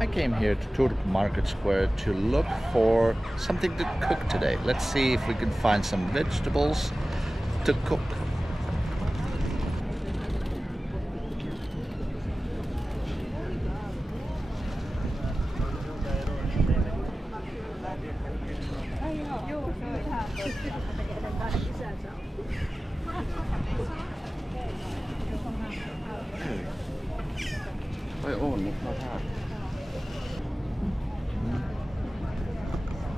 I came here to Turku Market Square to look for something to cook today. Let's see if we can find some vegetables to cook.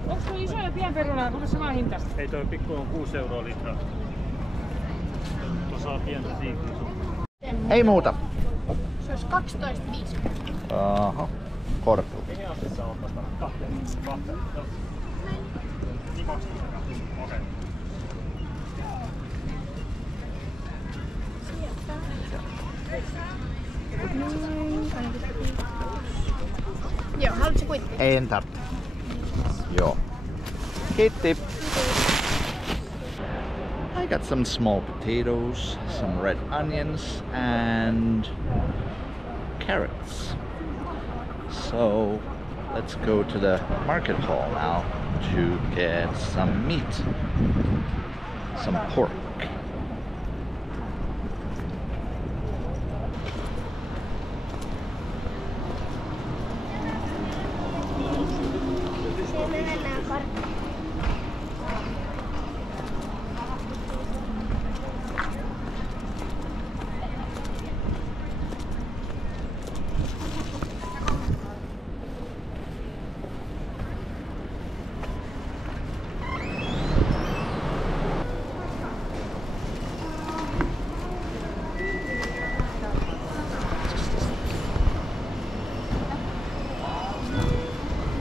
Onko tuo iso ja pienperuna, onko se vaan hintaista? Ei, toi pikku on 6 € litra. Tuossa on pientä siikiä. Ei muuta. Se olisi 12,50. Aha, korkeus. Keniasessa on vasta kahteen. Niin 12. Okei. Joo, haluatko kuitenkin? Ei tarvitse. Joo. Kiitti. I got some small potatoes, some red onions, and carrots. So let's go to the market hall now to get some meat, some pork.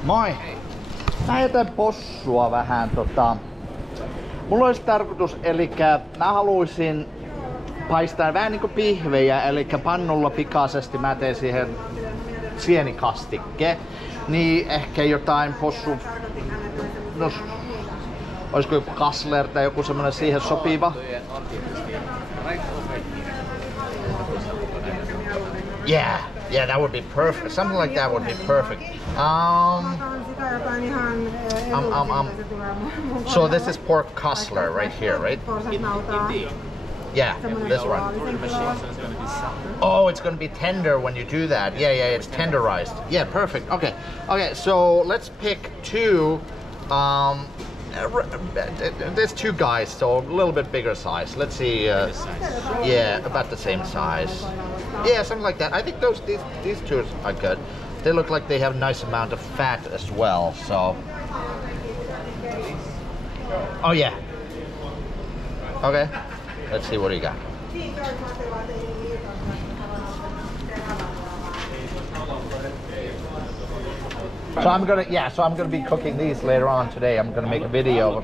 Moi! Mä jätän possua vähän mulla olisi tarkoitus, mä haluaisin paistaa vähän niinku pihvejä, pannulla pikaisesti mä teen siihen sienikastikke. Niin ehkä jotain possu, no olisiko joku Kassler tai joku semmonen siihen sopiva? Yeah, that would be perfect. Something like that would be perfect. So this is pork Kassler right here, right? Yeah, this one. Oh, it's going to be tender when you do that. Yeah, it's tenderized. Yeah, perfect. Okay, so let's pick two. There's two guys, so a little bit bigger size. Let's see. Yeah, about the same size. Yeah, something like that. I think these two are good. They look like they have a nice amount of fat as well, so. Oh yeah. Okay. Let's see what do you got. So I'm gonna be cooking these later on today. I'm gonna make a video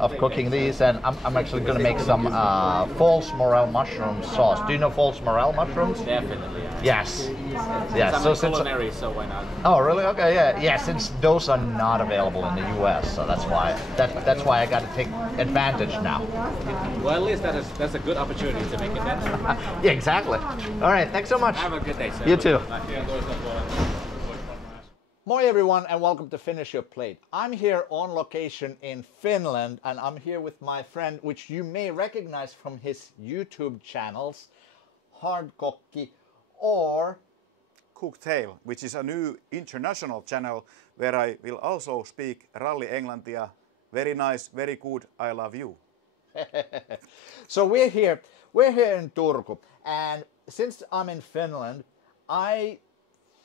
of cooking these, and I'm actually gonna make some false morel mushroom sauce. Do you know false morel mushrooms? Definitely. Yes. So Culinary, so why not? Oh really? Okay, yeah. Since those are not available in the U.S., so that's why I got to take advantage now. Well, at least that's a good opportunity to make it then. Yeah, exactly. All right, thanks so much. Have a good day, sir. You too. Moi everyone and welcome to Finnish Your Plate. I'm here on location in Finland and I'm here with my friend, which you may recognize from his YouTube channels, Hardkokki or Cocktail, which is a new international channel where I will also speak ralli englantia. Very nice, very good, I love you. So we're here in Turku, and since I'm in Finland, I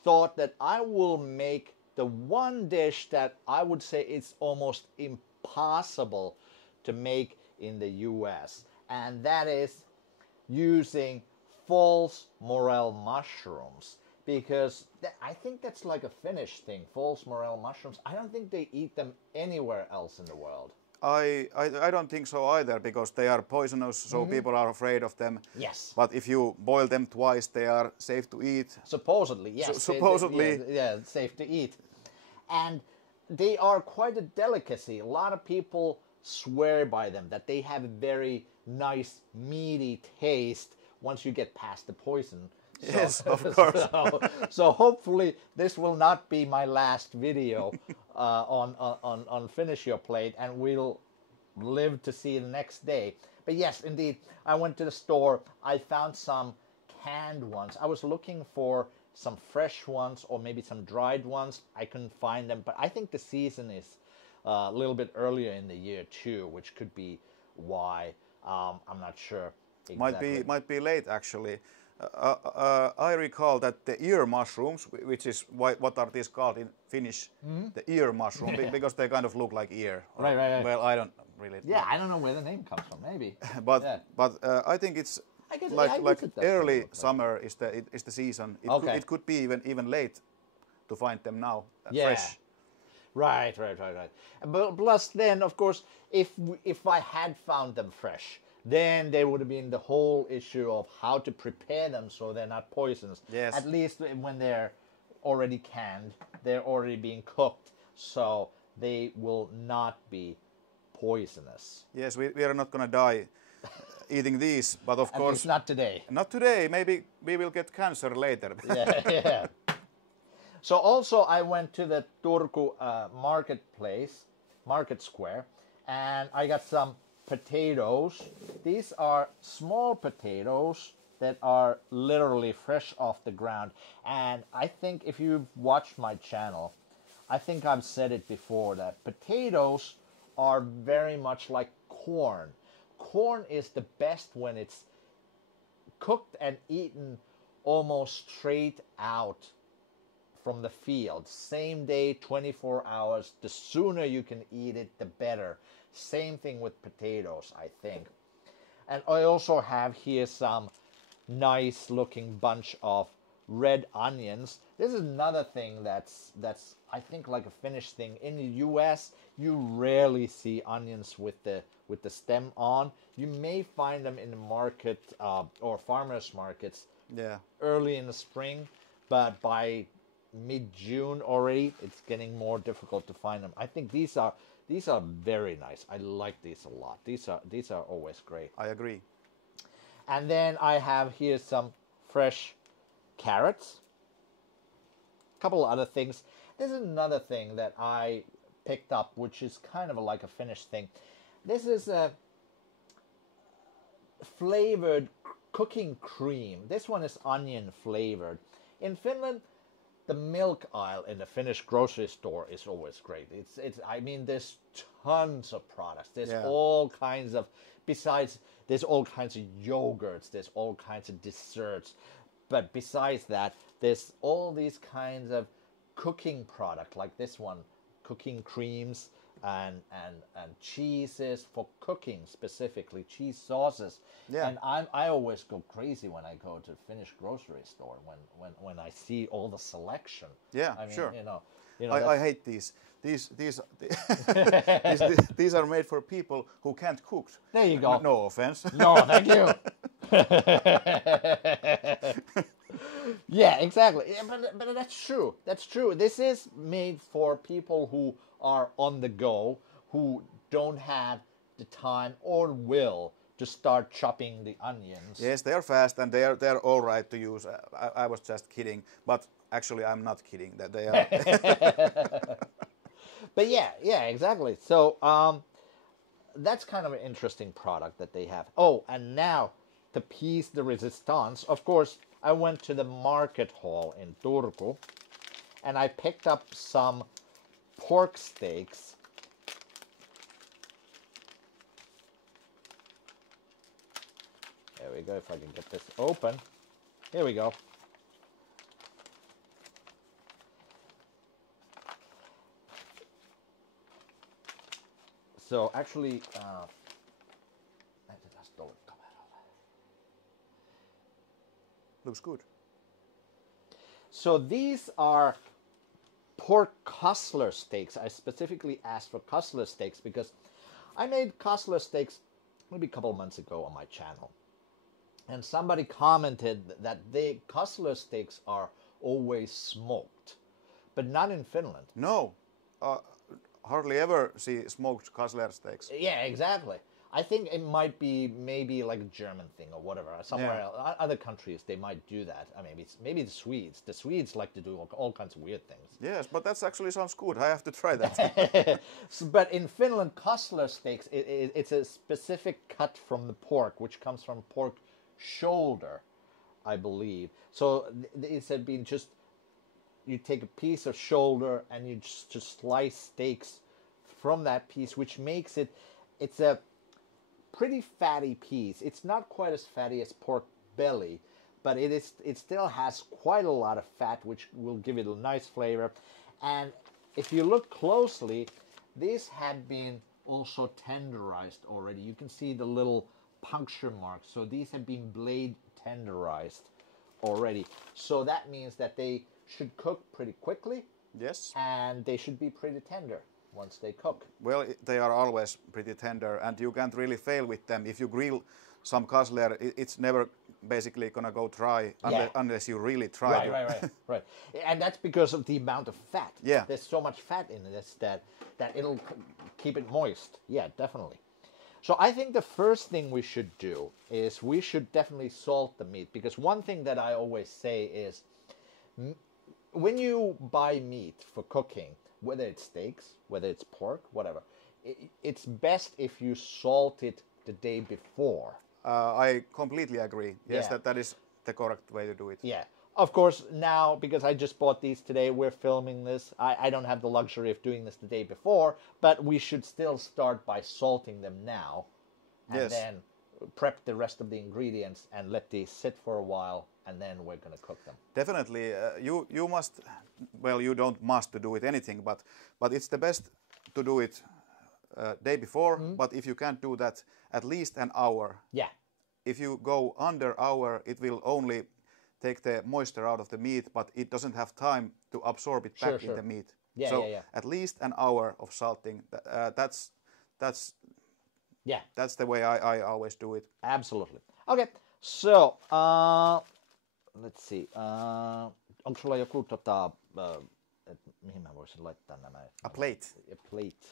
thought that I will make the one dish that I would say it's almost impossible to make in the US, and that is using false morel mushrooms, because I think that's like a Finnish thing, false morel mushrooms. I don't think they eat them anywhere else in the world. I don't think so either, because they are poisonous, so people are afraid of them. Yes. But if you boil them twice, they are safe to eat. Supposedly, yes. Supposedly. Yeah, safe to eat. And they are quite a delicacy. A lot of people swear by them, that they have a very nice, meaty taste once you get past the poison. Yes, of course. So hopefully this will not be my last video on Finish Your Plate, and we'll live to see the next day. But yes, indeed, I went to the store. I found some canned ones. I was looking for some fresh ones or maybe some dried ones. I couldn't find them, but I think the season is a little bit earlier in the year too, which could be why. I'm not sure exactly. Might be late actually. I recall that the ear mushrooms, which is what are these called in Finnish, the ear mushroom, because they kind of look like ear. Right. Well, I don't really. Yeah, I don't know where the name comes from. Maybe. But yeah. I think it's I guess, like it does early look like summer is the season. It could be even late to find them now fresh. Right. But plus, then of course, if I had found them fresh, then there would have been the whole issue of how to prepare them so they're not poisonous. Yes. At least when they're already canned, they're already being cooked, so they will not be poisonous. Yes, we are not gonna die eating these, but of At course least not today. Not today. Maybe we will get cancer later. Yeah. So also I went to the Turku market square, and I got some potatoes. These are small potatoes that are literally fresh off the ground. And I think if you've watched my channel, I think I've said it before that potatoes are very much like corn. Corn is the best when it's cooked and eaten almost straight out from the field. Same day, 24 hours. The sooner you can eat it, the better. Same thing with potatoes, I think. And I also have here some nice looking bunch of red onions. This is another thing that's I think like a Finnish thing. In the US, you rarely see onions with the stem on. You may find them in the market or farmers markets early in the spring, but by mid-June already, it's getting more difficult to find them. I think these are very nice. I like these a lot. These are always great. I agree. And then I have here some fresh carrots. A couple of other things. This is another thing that I picked up, which is kind of like a Finnish thing. This is a flavored cooking cream. This one is onion flavored. In Finland, the milk aisle in the Finnish grocery store is always great. I mean, there's tons of products. There's all kinds of, there's all kinds of yogurts, there's all kinds of desserts. But besides that, there's all these kinds of cooking products, like this one, cooking creams and cheeses for cooking, specifically cheese sauces. Yeah. And I always go crazy when I go to Finnish grocery store when I see all the selection. Yeah, I mean, sure. You know, I hate these. These are made for people who can't cook. There you go. No offense. No, thank you. Yeah, exactly. Yeah, but that's true. That's true. This is made for people who are on the go, who don't have the time or will to start chopping the onions. Yes, they are fast and they're all right to use. I was just kidding, but actually I'm not kidding. That they are. But yeah, exactly. So that's kind of an interesting product that they have. Oh, and now to piece the resistance, of course, I went to the market hall in Turku, and I picked up some pork steaks. There we go, if I can get this open. Here we go. So actually, looks good. So these are pork Kassler steaks. I specifically asked for Kassler steaks because I made Kassler steaks maybe a couple of months ago on my channel. And somebody commented that Kassler steaks are always smoked, but not in Finland. No, hardly ever see smoked Kassler steaks. Yeah, exactly. I think it might be maybe like a German thing or whatever. Somewhere else, other countries they might do that. Maybe the Swedes. The Swedes like to do all kinds of weird things. Yes, but that actually sounds good. I have to try that. But in Finland, Kassler Steaks, it's a specific cut from the pork, which comes from pork shoulder, I believe. So it's been just, you take a piece of shoulder and you just slice steaks from that piece, which makes it's a pretty fatty piece. It's not quite as fatty as pork belly, but it still has quite a lot of fat, which will give it a nice flavor. And if you look closely, these had been also tenderized already. You can see the little puncture marks. So these have been blade tenderized already. So that means that they should cook pretty quickly. Yes. And they should be pretty tender once they cook. Well, they are always pretty tender, and you can't really fail with them. If you grill some Kassler, it's never basically gonna go dry unless you really try. Right. And that's because of the amount of fat. Yeah. There's so much fat in this that it'll keep it moist. Yeah, definitely. So I think the first thing we should do is we should definitely salt the meat, because one thing that I always say is when you buy meat for cooking, whether it's steaks, whether it's pork, whatever, it's best if you salt it the day before. I completely agree. Yes, Yeah. that is the correct way to do it. Yeah. Of course, now, because I just bought these today, we're filming this. I don't have the luxury of doing this the day before, but we should still start by salting them now. And Yes. then prep the rest of the ingredients and let these sit for a while, and then we're going to cook them. Definitely, you must. Well, you don't must to do it anything, but it's the best to do it day before. But if you can't do that, at least an hour. Yeah. If you go under hour, it will only take the moisture out of the meat, but it doesn't have time to absorb it back in the meat. Yeah, so yeah. at least an hour of salting. That's the way I always do it. Absolutely. Okay, so let's see. Onko sulla joku mihin mä voisin laittaa nämä? A plate. A plate.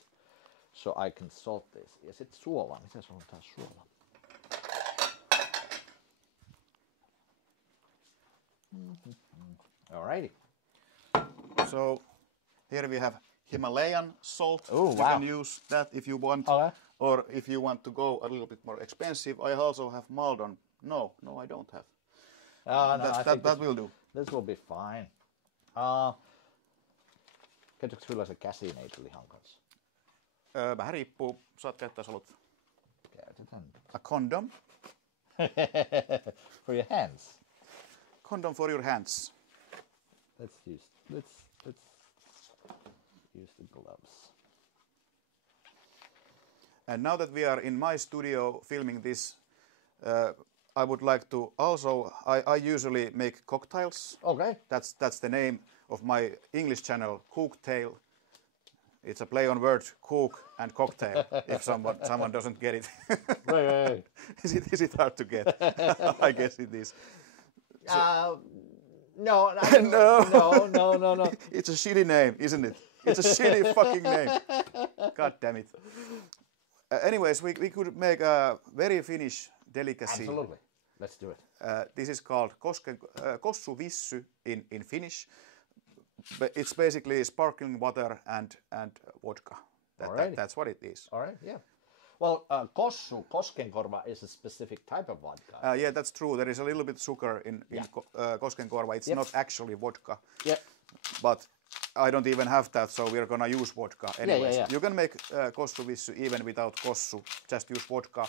So I can salt this. Ja sit suolaa. Mitä sulla on taas suolaa? Alrighty. So here we have Himalayan salt. Oh, you wow. can use that if you want. Okay. Or if you want to go a little bit more expensive, I also have Maldon. No, I don't have. That will do. This will be fine. Käytätkö yleensä käsineitilihan kanssa? Vähän riippuu. Saat käyttää, jos haluat. Käytetään. A condom. For your hands. Condom for your hands. Let's use the gloves. And now that we are in my studio filming this, I would like to also, I usually make cocktails. Okay. That's the name of my English channel, Cooktail. It's a play on words, cook and cocktail, if someone doesn't get it. Right. Is it hard to get? I guess it is. No. No. It's a shitty name, isn't it? It's a shitty fucking name. God damn it. Anyways, we could make a very Finnish delicacy. Absolutely. Let's do it. This is called kossuvissy in Finnish. But it's basically sparkling water and vodka. That's what it is. All right, yeah. Well, koskenkorva is a specific type of vodka. Yeah, that's true. There is a little bit sugar in koskenkorva. It's not actually vodka. Yeah. But I don't even have that, so we're gonna use vodka anyways. Yeah. You can make kossuvissy even without kossu. Just use vodka,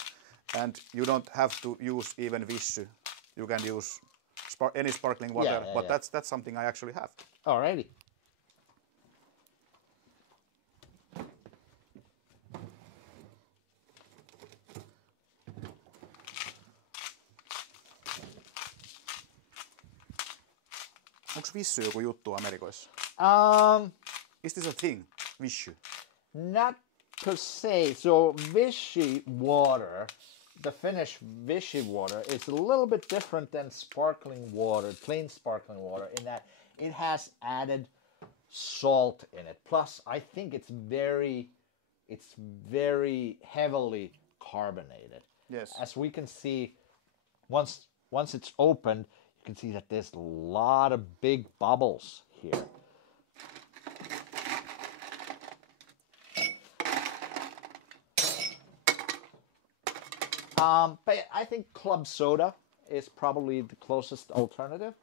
and you don't have to use even vissy. You can use any sparkling water, but that's something I actually have. Alrighty. Onko vissy joku juttu Amerikoissa? Is this a thing? Vissy? Not per se. So Vichy water, the Finnish Vichy water, is a little bit different than sparkling water, plain sparkling water, in that it has added salt in it. Plus, I think it's very heavily carbonated. Yes. As we can see, once it's opened, you can see that there's a lot of big bubbles here. But I think club soda is probably the closest alternative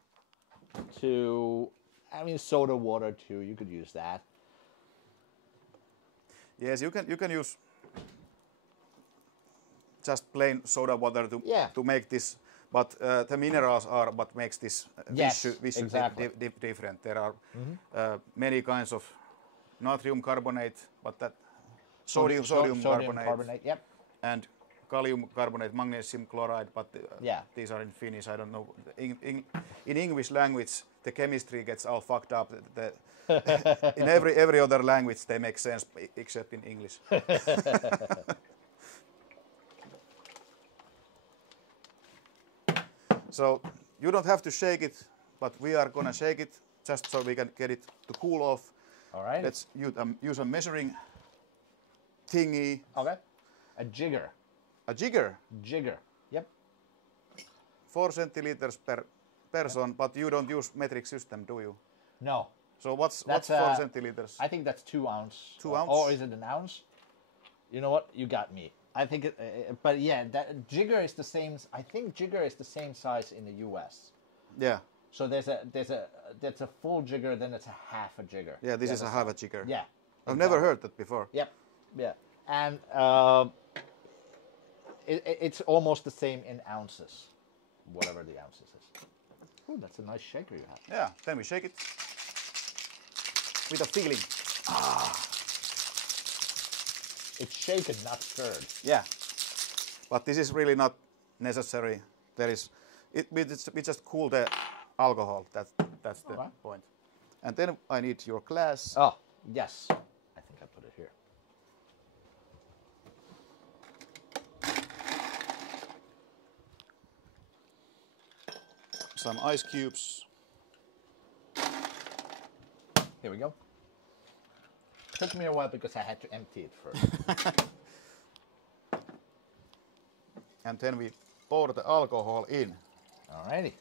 to, I mean, soda water too. You could use that. Yes, you can use just plain soda water to make this, but the minerals are what makes this vishy exactly. different. There are many kinds of natrium carbonate, but that sodium carbonate, yep. and calcium carbonate, magnesium chloride, but these are in Finnish. I don't know. In English language, the chemistry gets all fucked up. In every other language, they make sense except in English. So you don't have to shake it, but we are gonna shake it just so we can get it to cool off. All right. Let's use a measuring thingy. Okay. A jigger. A jigger. Jigger. Yep. 4 centiliters per person, but you don't use metric system, do you? No. So what's 4 centiliters? I think that's 2 ounce. 2 ounce? Or is it an ounce? You know what? You got me. I think it, but yeah, that jigger is the same. I think jigger is the same size in the U.S. Yeah. So that's a full jigger, then it's a half a jigger. Yeah, this is a half a jigger. Yeah. I've never heard that before. Yep. Yeah. And it's almost the same in ounces, whatever the ounces is. Ooh, that's a nice shaker you have. Yeah. Then we shake it with a feeling. It's shaken, not stirred. Yeah, but this is really not necessary. There is, we just cool the alcohol. That's the point. And then I need your glass. Oh, yes. I think I put it here. Some ice cubes. Here we go. Took me a while because I had to empty it first. And then we pour the alcohol in. Alrighty.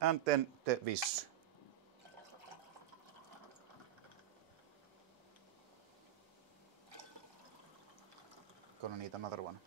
And then the vishy. Gonna need another one.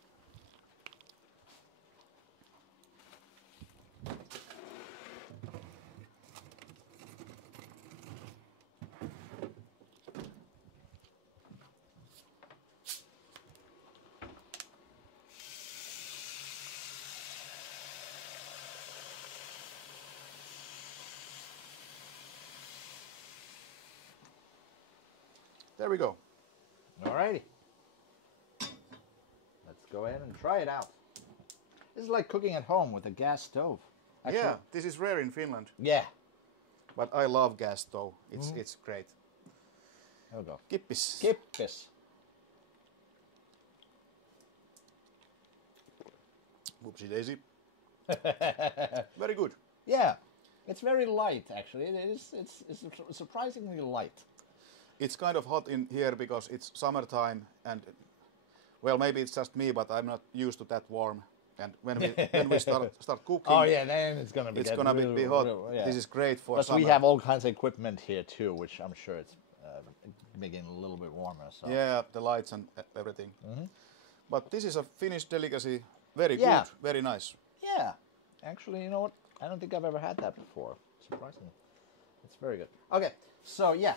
There we go. Alrighty. Let's go ahead and try it out. This is like cooking at home with a gas stove. Actually, Yeah, this is rare in Finland, Yeah. but I love gas stove. It's great. There we go. Kippis. Kippis. Whoopsie daisy. Very good. Yeah. It's very light, actually. It's surprisingly light. It's kind of hot in here because it's summertime and, well, maybe it's just me, but I'm not used to that warm. And when we start cooking, Oh yeah, then it's gonna be. it's gonna be hot. Yeah. This is great for Plus summer. we have all kinds of equipment here too, which I'm sure it's making a little bit warmer. So. Yeah, the lights and everything. But this is a Finnish delicacy. Very Yeah. good, very nice. Yeah. Actually, you know what? I don't think I've ever had that before. Surprisingly, it's very good. Okay, so yeah.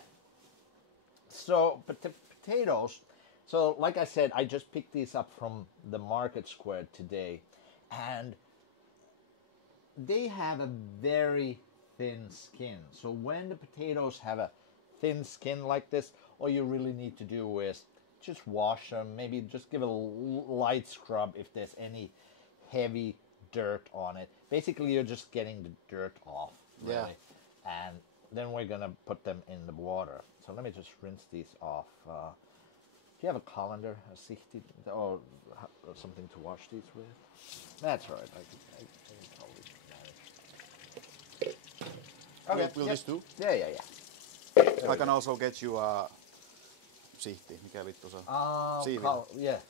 So potatoes. So like I said, I just picked these up from the market square today, and they have a very thin skin. So when the potatoes have a thin skin like this, all you really need to do is just wash them, maybe just give it a light scrub if there's any heavy dirt on it. Basically, you're just getting the dirt off, really. Yeah. And then we're gonna put them in the water. So let me just rinse these off. Do you have a colander, a sihti, or something to wash these with? That's right. I can totally manage. Okay. Will this do? Yeah, yeah, yeah. I can also get you a sihti, mikä vittu se on? Siivi. Yeah.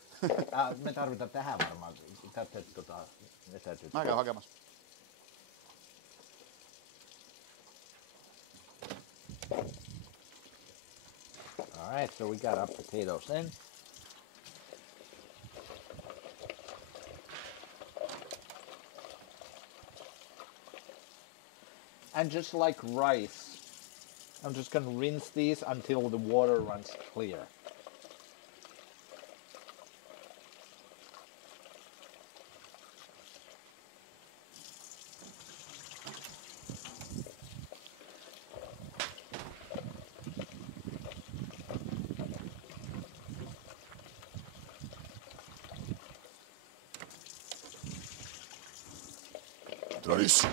Me tarvitaan tähän varmaan. Me täytyy... Mä käyn hakemassa. All right, so we got our potatoes in. And just like rice, I'm just going to rinse these until the water runs clear. Traditional.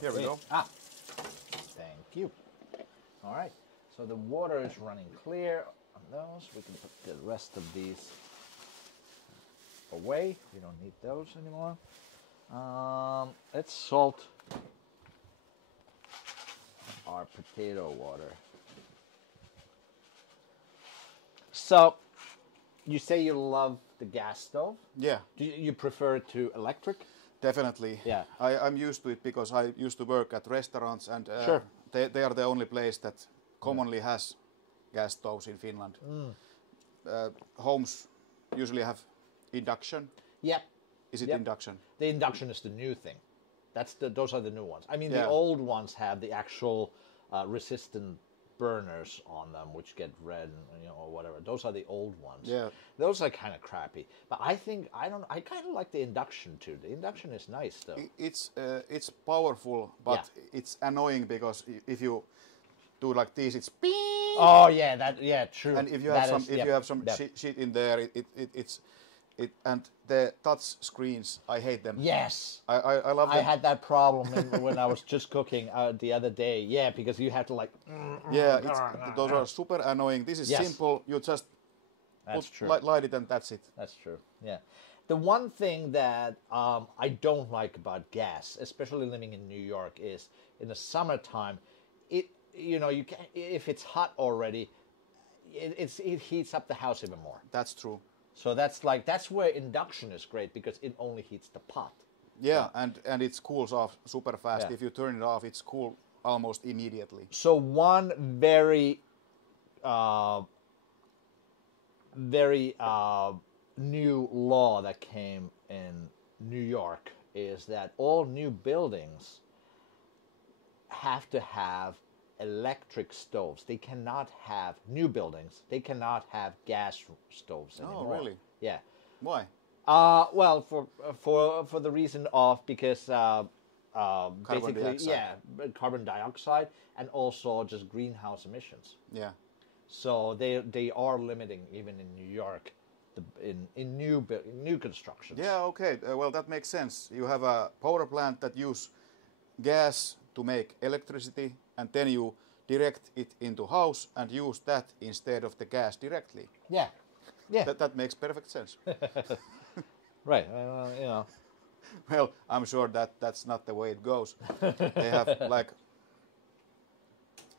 Here we go. Ah, thank you. All right, so the water is running clear on those. We can put the rest of these away. We don't need those anymore. Let's salt our potato water. So, you say you love the gas stove? Yeah. Do you prefer it to electric? Definitely. Yeah. I'm used to it because I used to work at restaurants and Sure. they are the only place that commonly has gas stoves in Finland. Homes usually have induction. Yep. Is it Yep. induction? The induction is the new thing. Those are the new ones. I mean, the Yeah. old ones have the actual resistant burners on them, which get red, or whatever. Those are the old ones. Yeah. Those are kind of crappy. But I think I kind of like the induction too. The induction is nice though. It's powerful, but it's annoying because if you do like this, it's beep. Oh yeah, true. And if you That have is- some yep, you have some yep. shit in there, it's and the touch screens, I hate them. Yes. I love them. I had that problem when I was just cooking the other day. Yeah, because you have to like. Yeah, those are super annoying. This is Yes. simple. You just That's true. light it and that's it. That's true. Yeah. The one thing that I don't like about gas, especially living in New York, is in the summertime, you can, if it's hot already, it heats up the house even more. That's true. So that's where induction is great because it only heats the pot. Yeah, and it cools off super fast. Yeah. If you turn it off, it's cool almost immediately. So one very new law that came in New York is that all new buildings have to have electric stoves. They cannot have new buildings. They cannot have gas stoves anymore. Oh, really? Yeah. Why? Well, for the reason of because basically dioxide. carbon dioxide and also just greenhouse emissions. Yeah. So they are limiting even in New York, in new constructions. Yeah. Okay. Well, that makes sense. You have a power plant that use gas to make electricity, and then you direct it into house and use that instead of the gas directly. Yeah. Yeah. That makes perfect sense. Right. Well, I'm sure that's not the way it goes. They have like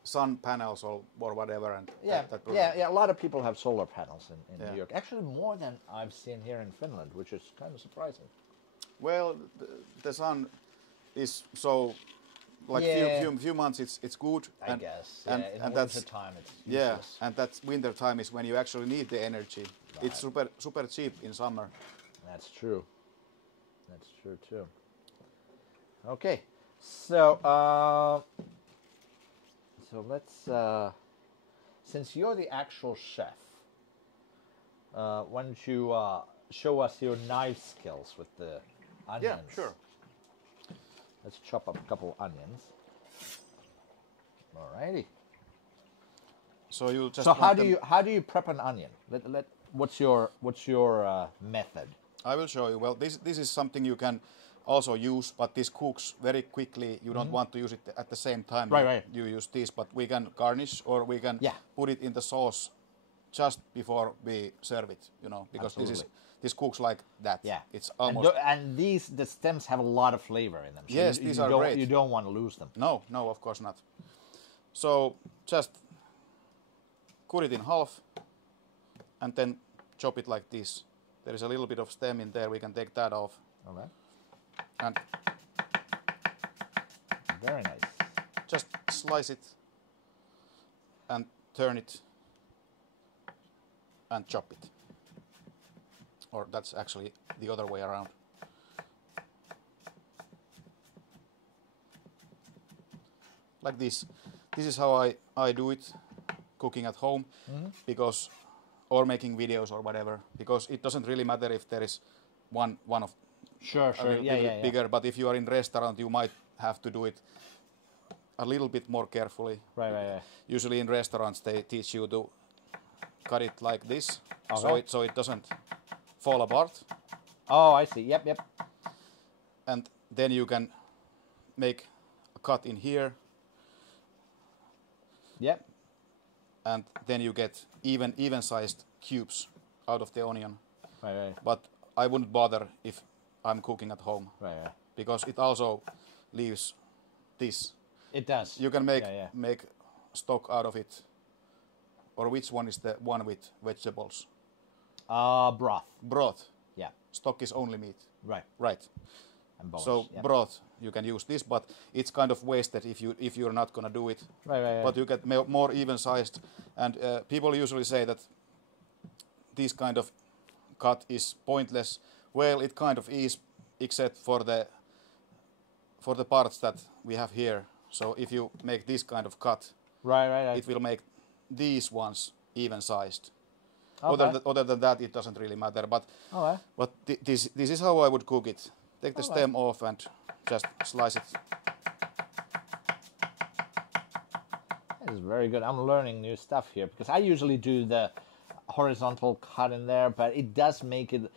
sun panels or whatever, and Yeah, that yeah. A lot of people have solar panels in Yeah. New York. Actually, more than I've seen here in Finland, which is kind of surprising. Well, the sun is so like few months it's good. I guess. And, in and winter that's time, it's yeah, useless. and that winter time is when you actually need the energy. It's super cheap in summer. That's true. That's true too. Okay, so let's since you're the actual chef, why don't you show us your knife skills with the onions? Yeah, sure. Let's chop up a couple onions. Alrighty. So you just. So how do you prep an onion? What's your method? I will show you. Well, this is something you can also use, but this cooks very quickly. You don't want to use it at the same time. Right. You use this, but we can garnish or we can put it in the sauce just before we serve it. Because Absolutely. This cooks like that. Yeah. It's almost... And the stems have a lot of flavor in them. So yes, these are great. You don't want to lose them. No, of course not. So just cut it in half and then chop it like this. There is a little bit of stem in there. We can take that off. All right. And very nice. just slice it and turn it and chop it. Or that's actually the other way around. Like this. This is how I do it cooking at home, because, or making videos or whatever, because it doesn't really matter if there is one of Sure. a little bit bigger, but if you are in restaurant you might have to do it a little bit more carefully. Right. Usually in restaurants they teach you to cut it like this, Okay. so it doesn't fall apart, Oh, I see. Yep. and then you can make a cut in here, Yep. and then you get even sized cubes out of the onion. Right. But I wouldn't bother if I'm cooking at home, Right. because it also leaves this. It does. You can make Yeah. make stock out of it. Or which one is the one with vegetables? Broth. Broth. Yeah. Stock is only meat. Right. Right. And bones. So yep. broth, you can use this, but it's kind of wasted if you're not gonna do it. Right. But you get more even sized, and people usually say that this kind of cut is pointless. Well, it kind of is, except for the parts that we have here. So if you make this kind of cut, Right. it will make these ones even sized. Okay. Other than that, it doesn't really matter. But Okay. this is how I would cook it. Take the stem off and just slice it. This is very good. I'm learning new stuff here, because I usually do the horizontal cut in there, but it does make it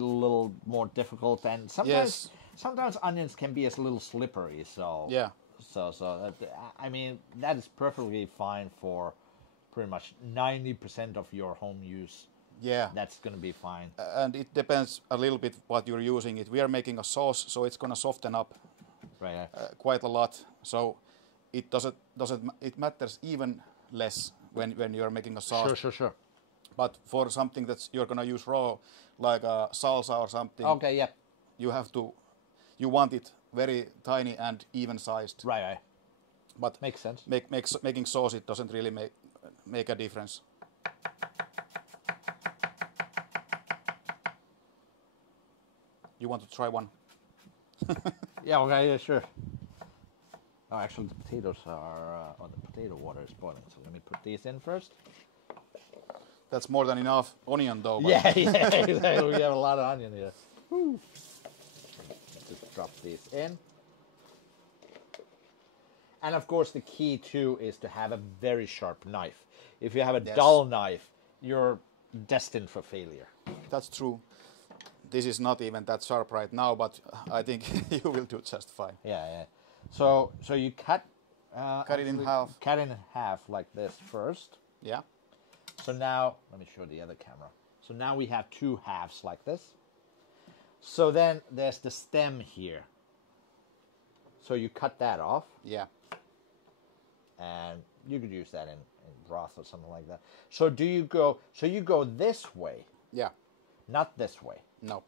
a little more difficult, and sometimes onions can be a little slippery. So Yeah. So I mean, that is perfectly fine for pretty much 90% of your home use. Yeah. That's going to be fine. And it depends a little bit what you're using it. We are making a sauce, so it's gonna soften up Right. quite a lot. So it it matters even less when you're making a sauce. Sure. But for something that you're gonna use raw, like a salsa or something, Okay. Yep. you want it very tiny and even sized. Right. But Makes sense. making sauce, it doesn't really make a difference. You want to try one? Yeah. Okay. Yeah. Sure. Oh, actually, the potatoes are. The potato water is boiling. So let me put these in first. That's more than enough onion, though. But Yeah, exactly. We have a lot of onion here. Just drop these in. And of course, the key too is to have a very sharp knife. If you have a dull knife, you're destined for failure. That's true. This is not even that sharp right now, but I think you will do just fine. Yeah. So you cut. Cut it in half. Cut it in half like this first. Yeah. So now, let me show the other camera. So now we have two halves like this. So then there's the stem here. So you cut that off, Yeah. and you could use that in broth or something like that. So you go this way, Yeah. not this way. No.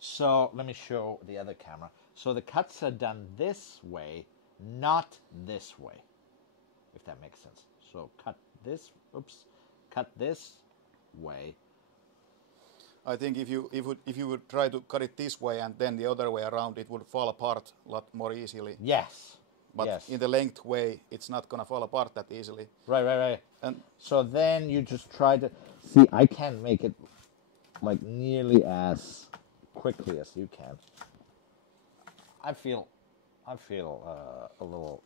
So let me show the other camera. So the cuts are done this way, not this way, if that makes sense. So cut this way. I think if you would try to cut it this way and then the other way around, it would fall apart a lot more easily. Yes. But yes. in the length way, it's not gonna fall apart that easily. Right. And So then you just try to see. I can't make it like nearly as quickly as you can. I feel a little.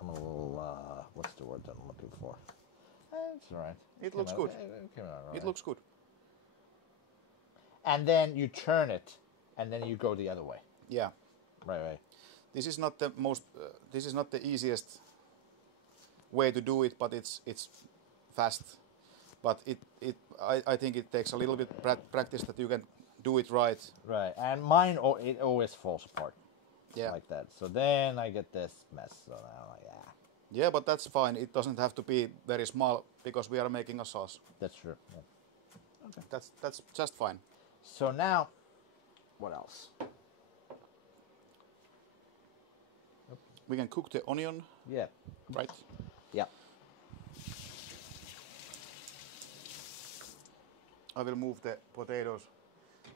I'm a little. What's the word that I'm looking for? It's all right. It looks good. It looks good. And then you turn it, and then you go the other way. Yeah. Right. This is not the most. This is not the easiest way to do it, but it's fast. but I think it takes a little bit practice that you can do it right. Right, and mine it always falls apart. Yeah. Like that. So then I get this mess. So now, yeah. Yeah, but that's fine. It doesn't have to be very small because we are making a sauce. That's true. Yeah. Okay. That's just fine. So now, what else? We can cook the onion. Yeah. Right. Yeah. I will move the potatoes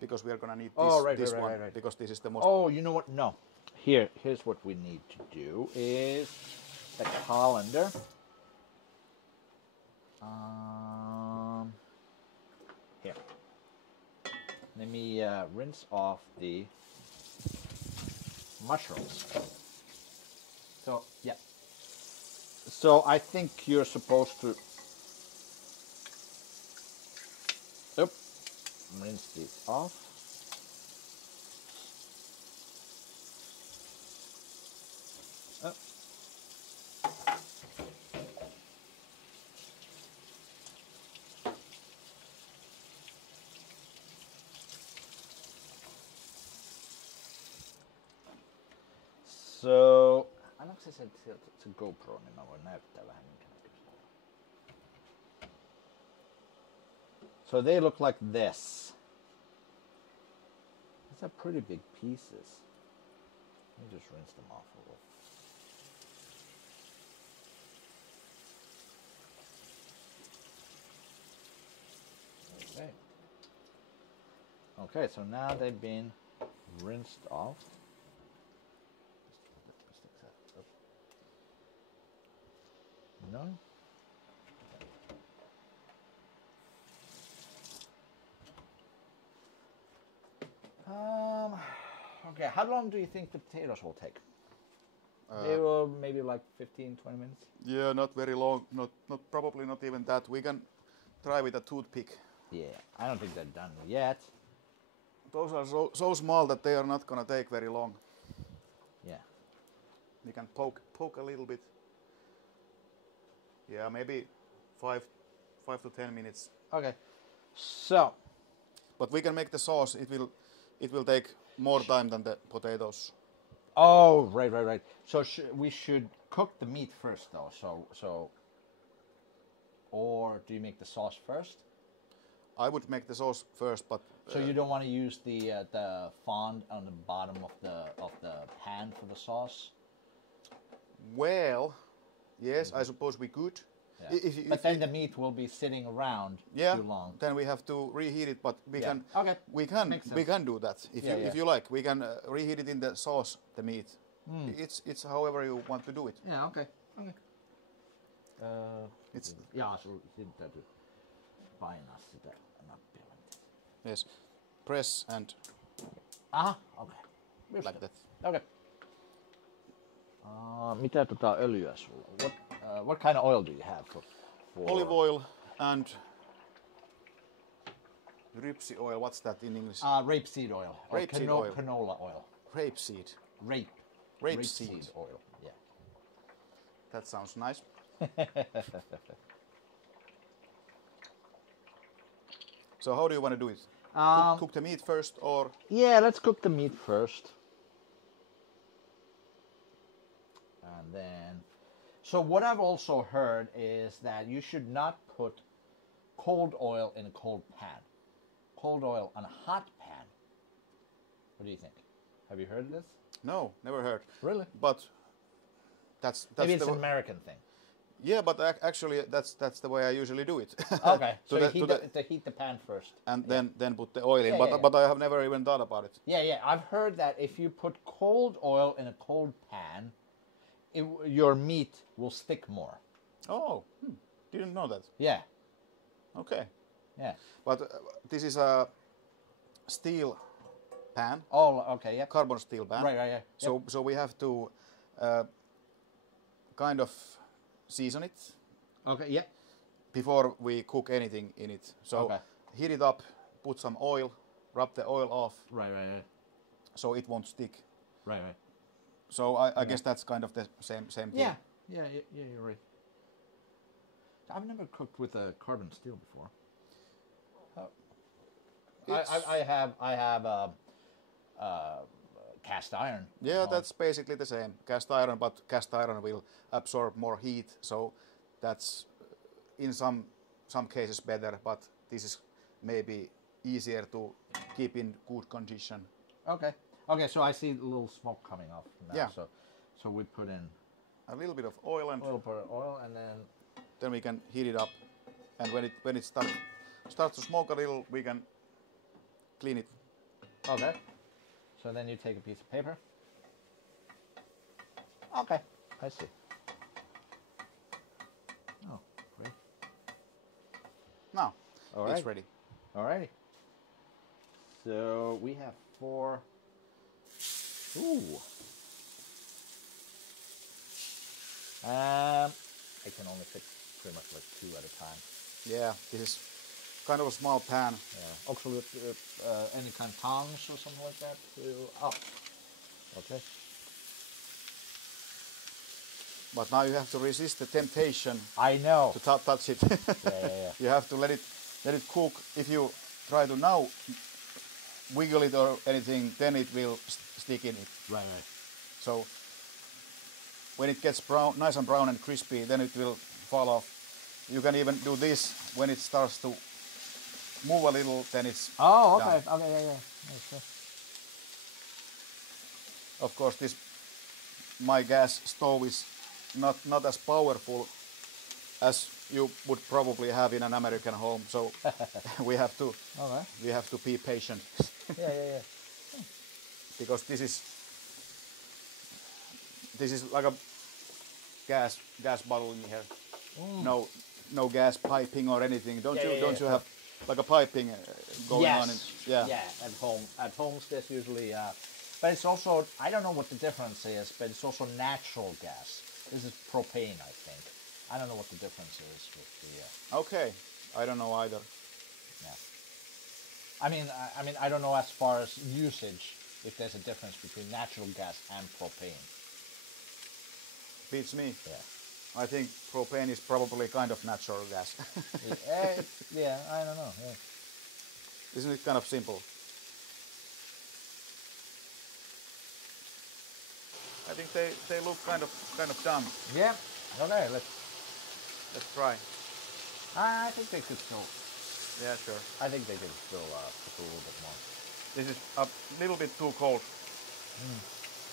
because we are gonna need this, Right, right. because this is the most. Oh, you know what? No. Here's what we need to do is the colander. Here. Let me rinse off the mushrooms. So, yeah. So I think you're supposed to rinse these off. So, annoiko se GoPro, niin mä voin näyttää vähän minkä näköistä. So they look like this. These are pretty big pieces. Let me just rinse them off a little. Okay. Okay, so now they've been rinsed off. No? Okay, how long do you think the potatoes will take? They will maybe like 15, 20 minutes? Yeah, not very long. Not probably not even that. We can try with a toothpick. Yeah, I don't think they're done yet. Those are so small that they are not gonna take very long. Yeah. We can poke a little bit. Yeah, maybe 5 to 10 minutes. Okay. So. But we can make the sauce. It will take more time than the potatoes. Oh, right. So we should cook the meat first, though. So. Or do you make the sauce first? I would make the sauce first, but. So you don't want to use the fond on the bottom of the pan for the sauce? Well, yes, I suppose we could. Yeah. But then the meat will be sitting around too long. Then we have to reheat it, but we can. Okay. We can do that if you like. We can reheat it in the sauce, the meat. It's however you want to do it. Yeah. Okay. It's sitten täytyy painaa sitä nappia. Yes, press and. Okay. Like that. Okay. Mitä öljyä sulla? What kind of oil do you have for olive oil and rapeseed oil? What's that in English? Rapeseed oil. Rapeseed oil. Canola oil. Rapeseed. Rapeseed oil. Yeah. That sounds nice. So how do you want to do it? Cook the meat first, or? Yeah, let's cook the meat first. And then, so what I've also heard is that you should not put cold oil in a cold pan. Cold oil on a hot pan. What do you think? Have you heard this? No, never heard. Really? But that's maybe it's an American thing. Yeah, but actually that's the way I usually do it. Okay, so heat the pan first. And then put the oil in, Yeah, but I have never even thought about it. Yeah, I've heard that if you put cold oil in a cold pan, your meat will stick more. Oh, didn't know that. Yeah. Okay. Yeah. But this is a steel pan. Oh, okay, yeah. Carbon steel pan. Right, yeah. So we have to kind of season it. Okay, yeah. Before we cook anything in it. So heat it up, put some oil, rub the oil off. Right. So it won't stick. Right. So I guess that's kind of the same thing. Yeah, you're right. I've never cooked with a carbon steel before. I have cast iron. Yeah, that's basically the same. Cast iron, but cast iron will absorb more heat, so that's in some cases better, but this is maybe easier to keep in good condition. Okay. Okay, so I see a little smoke coming off now. Yeah. So we put in A little bit of oil and a little bit of oil and then we can heat it up. And when it starts to smoke a little, we can clean it. okay. So then you take a piece of paper. Okay, I see. Oh, great. Now, All it's right. ready. All right. So we have 4. Ooh. I can only fit pretty much like 2 at a time. Yeah, this is kind of a small pan. Yeah. Also with any kind of tongs or something like that. Oh. Okay. But now you have to resist the temptation I know. to touch it. Yeah. You have to let it cook. If you try to now wiggle it or anything, then it will stick in it. Right. So when it gets brown, nice and brown and crispy, then it will fall off. You can even do this when it starts to move a little, then it's Oh, done. okay. Okay, yeah. Sure. Of course, my gas stove is not as powerful as you would probably have in an American home, so we have to be patient. Yeah. Because this is like a gas bottle in here. No gas piping or anything. Don't you have like a piping going on? Yeah. At homes there's usually, but it's also, I don't know what the difference is, but it's also natural gas. This is propane, I think. I don't know what the difference is with the. Okay, I don't know either. Yeah. I mean, I don't know as far as usage if there's a difference between natural gas and propane. Beats me. Yeah. I think propane is probably kind of natural gas. Yeah, I don't know. Yeah. Isn't it kind of simple? I think they look kind of done. Yeah. Okay. Let's try. I think they could still. Yeah, sure. I think they could still put a little bit more. This is a little bit too cold.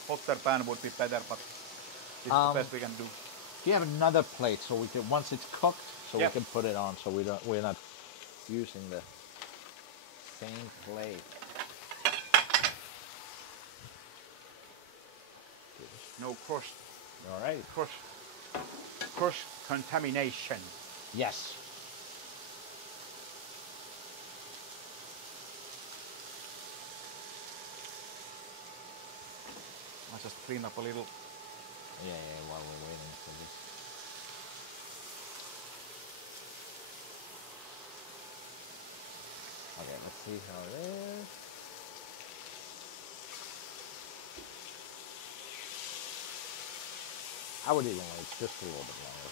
Hotter pan would be better, but this is the best we can do. Do you have another plate so we can, once it's cooked, so we can put it on, so we're not using the same plate. No cross All right. cross contamination. Yes. I just clean up a little. Yeah, while we're waiting for this. Okay, let's see how it is. I would even wait just a little bit longer.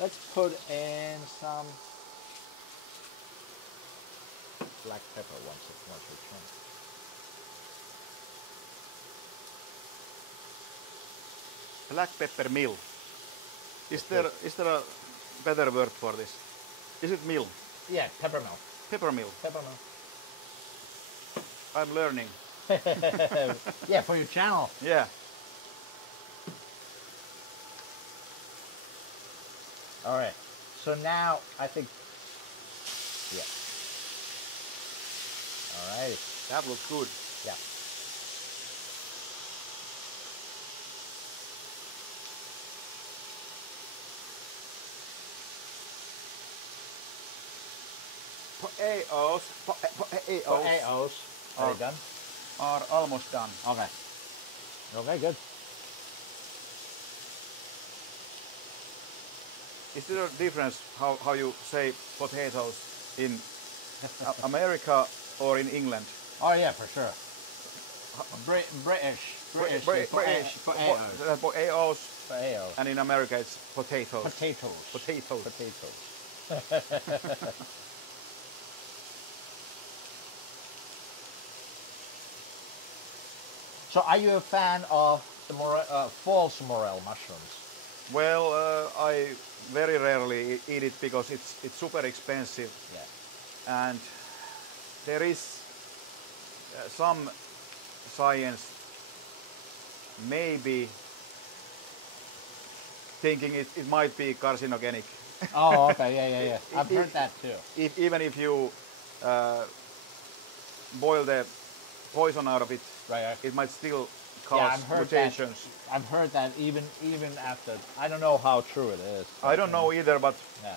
Let's put in some black pepper once it's done. Black pepper mill. Is there a better word for this? Is it mill? Yeah, pepper mill. Pepper mill. Pepper mill. I'm learning. Yeah, for your channel. Yeah. All right. So now I think, yeah. All right. That looks good. Yeah. Potatoes. Are they done? Are almost done. Okay. Okay, good. Is there a difference how you say potatoes in America or in England? Oh yeah, for sure. British. British. Potatoes. Potatoes. And in America it's potatoes. Potatoes. Potatoes. Potatoes. So are you a fan of the false morel mushrooms? Well, I very rarely eat it because it's super expensive. Yeah. And there is some science maybe thinking it might be carcinogenic. Oh, okay, yeah. I've heard that too. Even if you boil the poison out of it, Right. it might still cause mutations. I've heard that even after. I don't know how true it is. I don't know either, but yeah.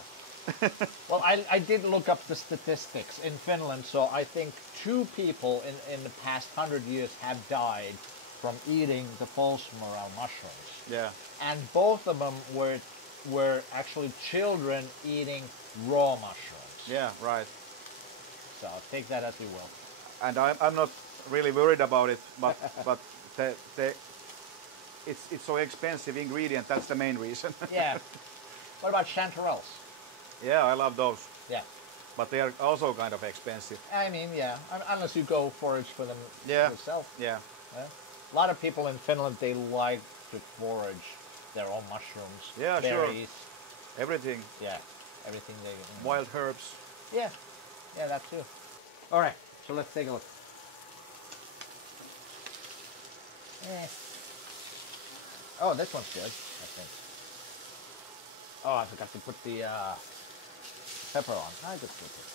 Well, I did look up the statistics in Finland, so I think 2 people in the past 100 years have died from eating the false morel mushrooms. yeah. And both of them were actually children eating raw mushrooms. Yeah, right. So take that as you will. And I'm not really worried about it, but it's so expensive ingredient. That's the main reason. Yeah. What about chanterelles? Yeah, I love those, Yeah. but they are also kind of expensive. I mean, yeah. Unless you go forage for them yourself. Yeah. Yeah. A lot of people in Finland, they like to forage their own mushrooms, Yeah, berries. sure. Everything. Yeah. Everything they Wild herbs. Yeah. Yeah, that too. All right. So let's take a look. Oh, this one's good, I think. Oh, I forgot to put the pepper on. I just put it.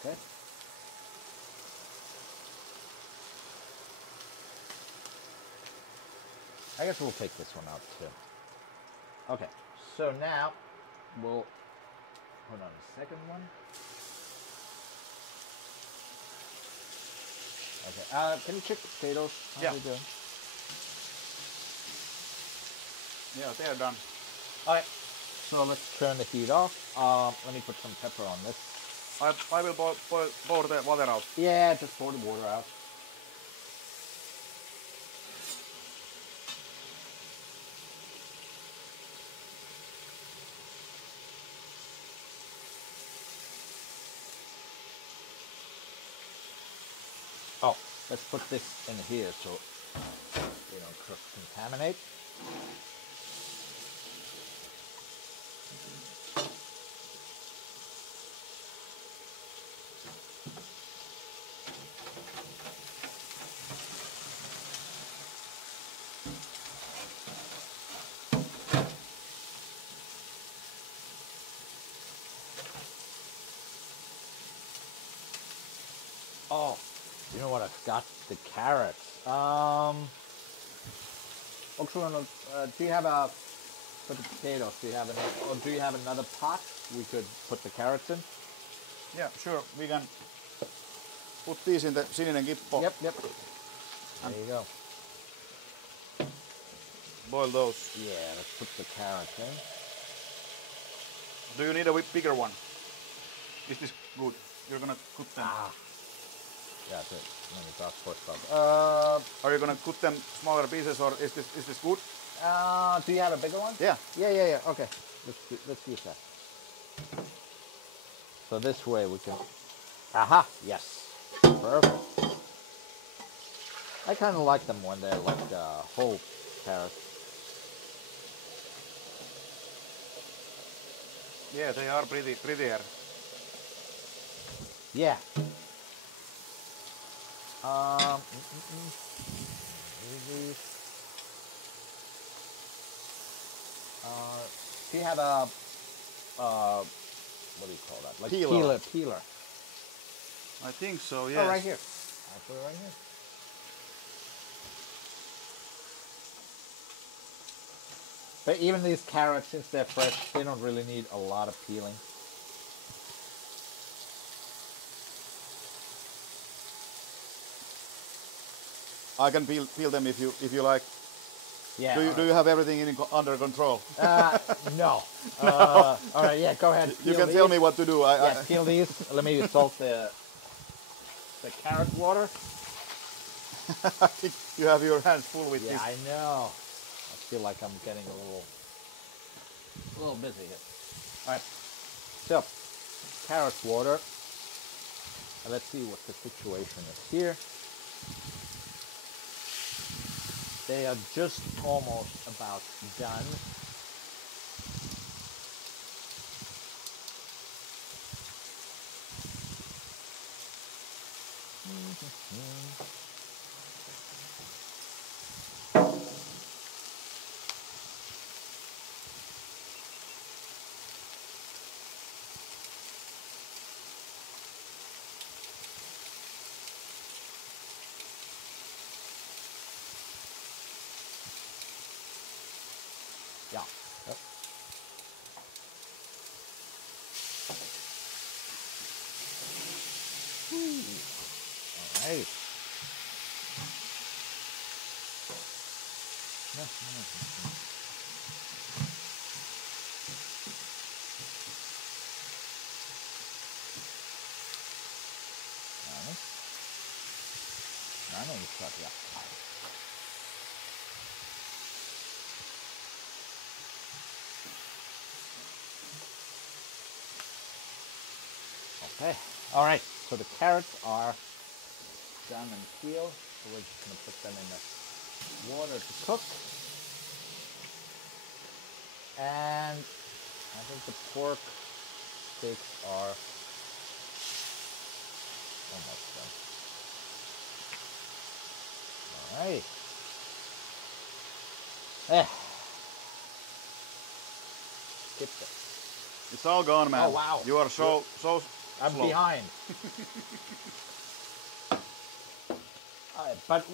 Okay. I guess we'll take this one out too. Okay, so now we'll put on the second one. Okay, can you check the potatoes? How Yeah. are they doing? Yeah, they are done. Alright, so let's turn the heat off. Let me put some pepper on this. I will pour the water out. Yeah, just pour the water out. Oh, let's put this in here so we don't cross-contaminate. Oh, you know what? I forgot the carrots. Do you have for the potatoes? Do you have another pot we could put the carrots in? Yeah, sure. We can put these in the sininen kippo. Yep. There you go. Boil those. Yeah, let's put the carrots in. Do you need a bigger one? Is this good? You're gonna cook them. That's it. Let me talk first up. Are you gonna cook them smaller pieces, or is this good? Do you have a bigger one? Yeah. Yeah. Okay. Let's use that. So this way we can. Aha! Yes. Perfect. I kind of like them when they're like whole carrots. Yeah, they are prettier. Yeah. Do you have a what do you call that? Like peeler. I think so. Yes. Oh, right here. Actually, right here. But even these carrots, since they're fresh, they don't really need a lot of peeling. I can peel them if you like. Yeah. Do you have everything under control? No. All right. Yeah. Go ahead. You can tell me what to do. Yeah. Peel these. Let me salt the carrot water. I think you have your hands full with Yeah, this. I know. I feel like I'm getting a little busy here. All right. So, carrot water. And let's see what the situation is here. They are just almost about done. Yeah. Yep. All right. Okay. All right. So the carrots are done and peeled. So we're just going to put them in the water to cook. And I think the pork steaks are almost done. All right. Skip it. It's all gone, man. Oh, wow. You are so I'm slow. behind. But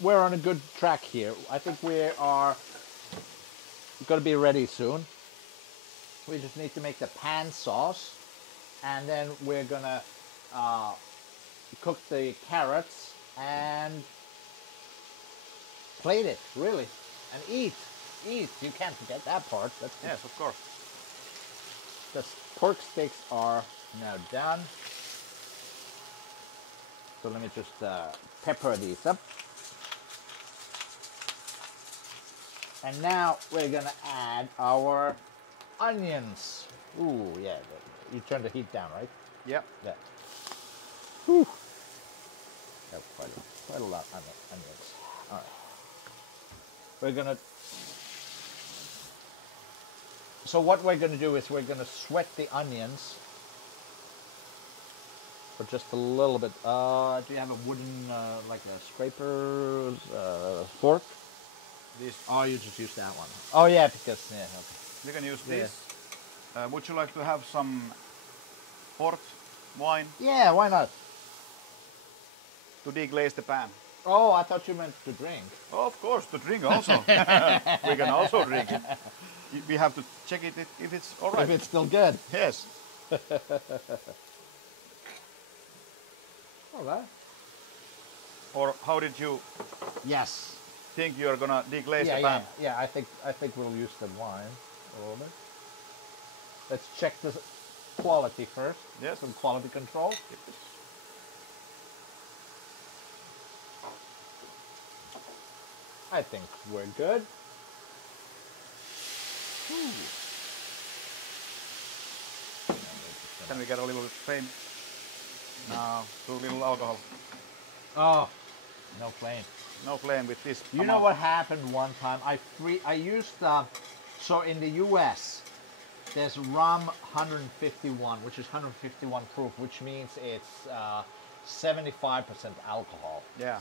we're on a good track here. I think we are going to be ready soon. We just need to make the pan sauce, and then we're going to cook the carrots and plate it, really, and eat. Eat. You can't forget that part. Yes, of course. The pork steaks are now done. So let me just pepper these up. And now we're gonna add our onions. Ooh, yeah. You turn the heat down, right? Yep. Yeah. Whew. That's quite a lot of onions. All right. We're gonna. So what we're gonna do is we're gonna sweat the onions for just a little bit. Do you have a wooden, like a scraper fork? This. Oh, you just use that one. Oh yeah, because yeah. Okay. You can use this. Would you like to have some port wine Yeah, why not? to deglaze the pan? Oh, I thought you meant to drink. Oh, of course, to drink also. We can also drink it. We have to check it if it's all right. If it's still good. Yes. All right. Or how did you Yes. think you are gonna deglaze the Yeah, pan? yeah. I think we'll use the wine a little bit. Let's check the quality first. Yes. Some quality control. I think we're good. Can we get a little flame? No, too little alcohol. Oh, no flame. No flame with this. You know what happened one time? I used so in the U.S. there's rum 151, which is 151 proof, which means it's 75% alcohol. Yeah.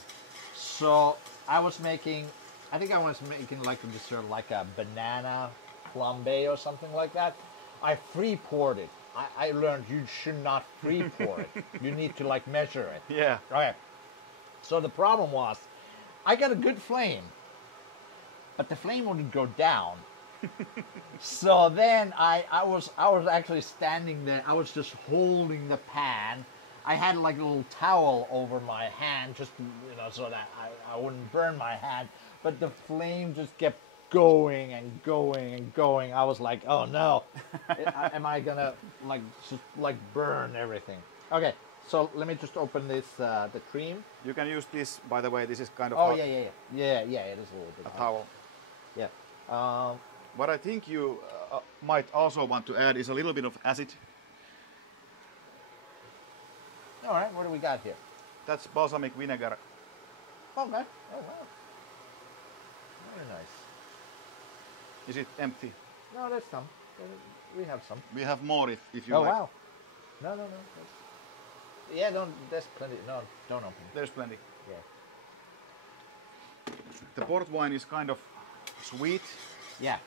So I was making like a dessert, like a banana flambe or something like that. I pre-poured it. I learned you should not pre-pour it. You need to like measure it. Yeah. Okay. So the problem was, I got a good flame, but the flame wouldn't go down. So then I was actually standing there. I was just holding the pan. I had like a little towel over my hand, just so that I wouldn't burn my hand. But the flame just kept going and going and going. I was like, oh no, am I gonna like just like burn everything? Okay, so let me just open this the cream. You can use this, by the way. This is kind of Oh hot, yeah. It is a little bit a hot. towel. Yeah. What I think you might also want to add is a little bit of acid. All right, what do we got here? That's balsamic vinegar. Okay. Oh wow. Very nice. Is it empty? No, there's some. We have some. We have more if you Oh like. wow. No. Yeah, don't. There's plenty. No, don't open it. There's plenty. Yeah. The port wine is kind of sweet, Yeah.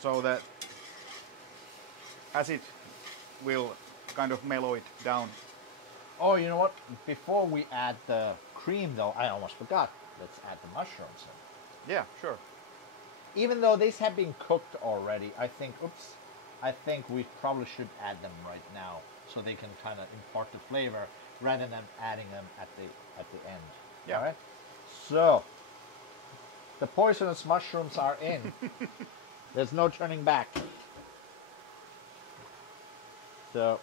so that acid will kind of mellow it down. Oh, you know what? Before we add the cream, though, I almost forgot. Let's add the mushrooms in. Yeah, sure. Even though these have been cooked already, I think we probably should add them right now so they can kind of impart the flavor rather than adding them at the end. Yeah. All right. So the poisonous mushrooms are in. There's no turning back. So.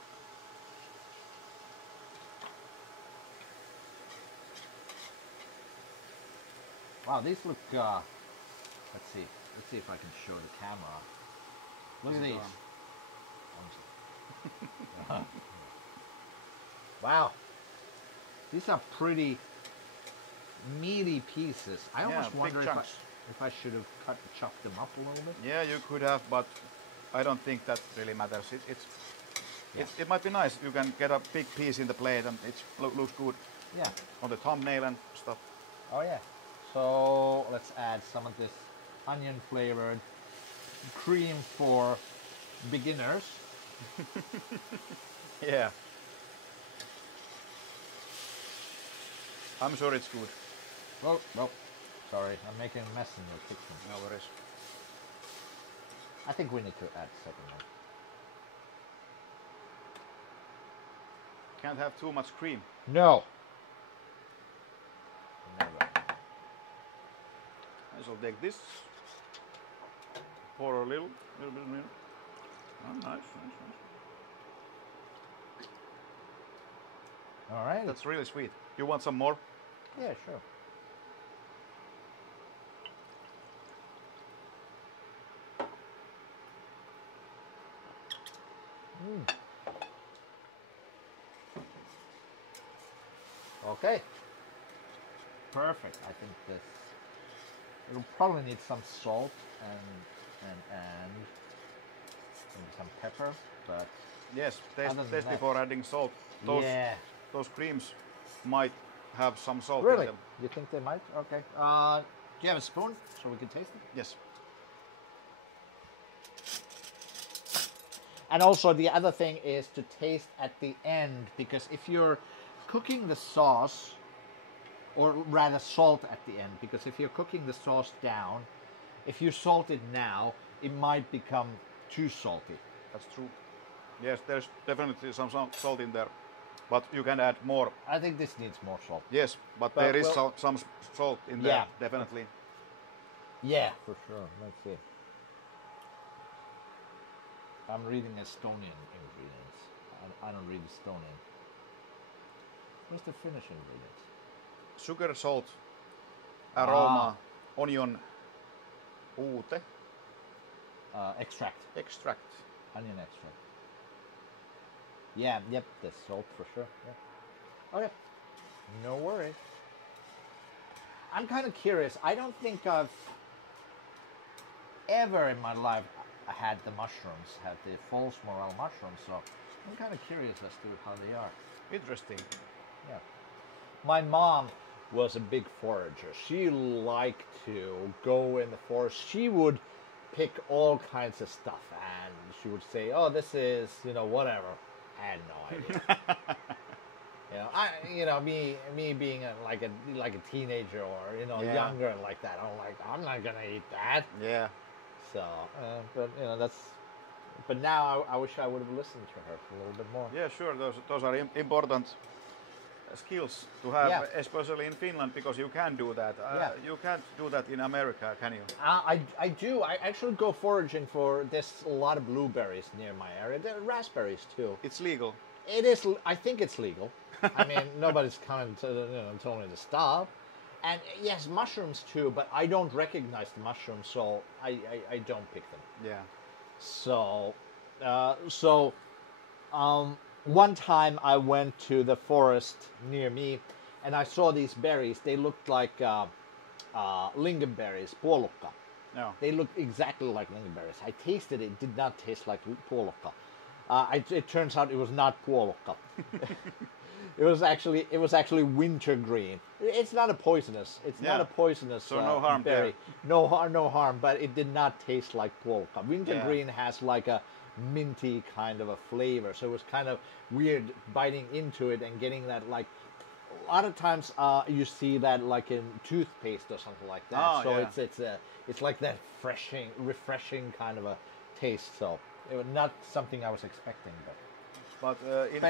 Wow, these look. Let's see. Let's see if I can show the camera. Look at these. Wow, these are pretty meaty pieces. I almost big wonder chunks. if I should have chopped them up a little bit. Yeah, you could have, but I don't think that really matters. It might be nice. You can get a big piece in the plate and it looks good Yeah. on the thumbnail and stuff. Oh yeah. So let's add some of this onion flavored cream for beginners. Yeah. I'm sure it's good. Oh, sorry, I'm making a mess in the kitchen. No worries. I think we need to add second one. Can't have too much cream. No. Never. I shall take this. Pour a little bit of milk. Oh, nice. All right. That's really sweet. You want some more? Yeah, sure. Okay. Perfect. I think this. It'll probably need some salt and maybe some pepper, but Yes, Other than taste that- before adding salt. Those creams might have some salt in Really? them. You think they might? Okay. Do you have a spoon so we can taste it? Yes. And also the other thing is to taste at the end, because if you're cooking the sauce, or rather salt at the end, because if you're cooking the sauce down, if you salt it now, it might become too salty. That's true. Yes, there's definitely some salt in there, but you can add more. I think this needs more salt. Yes, but But there is well- some salt in there, Yeah. definitely. Yeah, for sure. Let's see. I'm reading Estonian ingredients. I don't read Estonian. Where's the Finnish ingredients? Sugar, salt, aroma, onion, uute, Extract. extract. Onion extract. Yeah, yep, the salt for sure. Yeah. Okay. No worries. I'm kind of curious. I don't think I've ever in my life had the mushrooms, had the false morel mushrooms, so I'm kind of curious as to how they are. Interesting. Yeah. My mom was a big forager. She liked to go in the forest. She would pick all kinds of stuff and she would say, oh, this is, whatever. I had no idea. Me being like a teenager or, Yeah. younger and like that. I'm not going to eat that. Yeah. So, but now I wish I would have listened to her a little bit more. Yeah, sure. Those are important skills to have, Yeah. especially in Finland, because you can do that. You can't do that in America, can you? I do. I actually go foraging for. There's a lot of blueberries near my area. There are raspberries too. It's legal. It is. I think it's legal. I mean, nobody's coming to told me to stop. And yes, mushrooms too. But I don't recognize the mushrooms, so I don't pick them. Yeah. One time I went to the forest near me, and I saw these berries. They looked like lingonberries, puolukka. No. They looked exactly like lingonberries. I tasted it; did not taste like puolukka. It turns out it was not puolukka. It was actually wintergreen. It's not a poisonous. It's not a poisonous. So no harm berry. there. No harm. But it did not taste like puolukka. Wintergreen has like a minty kind of a flavor, so it was kind of weird biting into it and getting that like. A lot of times you see that like in toothpaste or something like that. It's like that refreshing kind of a taste. So it was not something I was expecting, But in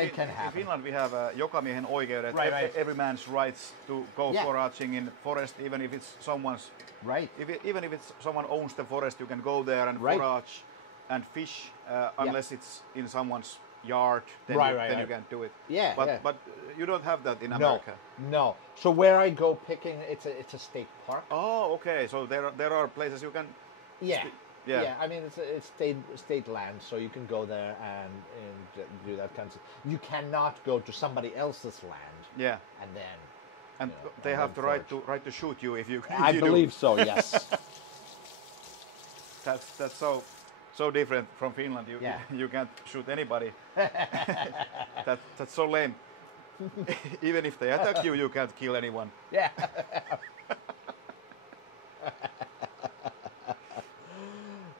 Finland we have jokamiehen oikeudet, Right. every man's rights to go foraging in forest, even if it's someone's. Right. Even if it's someone owns the forest, you can go there and forage and fish, unless it's in someone's yard. Then you can do it. Yeah. But you don't have that in America. No. So where I go picking, it's a state park. Oh, okay. So there are places you can. Yeah. I mean, it's state land, so you can go there and do that kind of. You cannot go to somebody else's land. Yeah. And then. And they have the right to shoot you if you. I believe so. Yes. That's so different from Finland. You can't shoot anybody. That's so lame. Even if they attack you, you can't kill anyone. Yeah.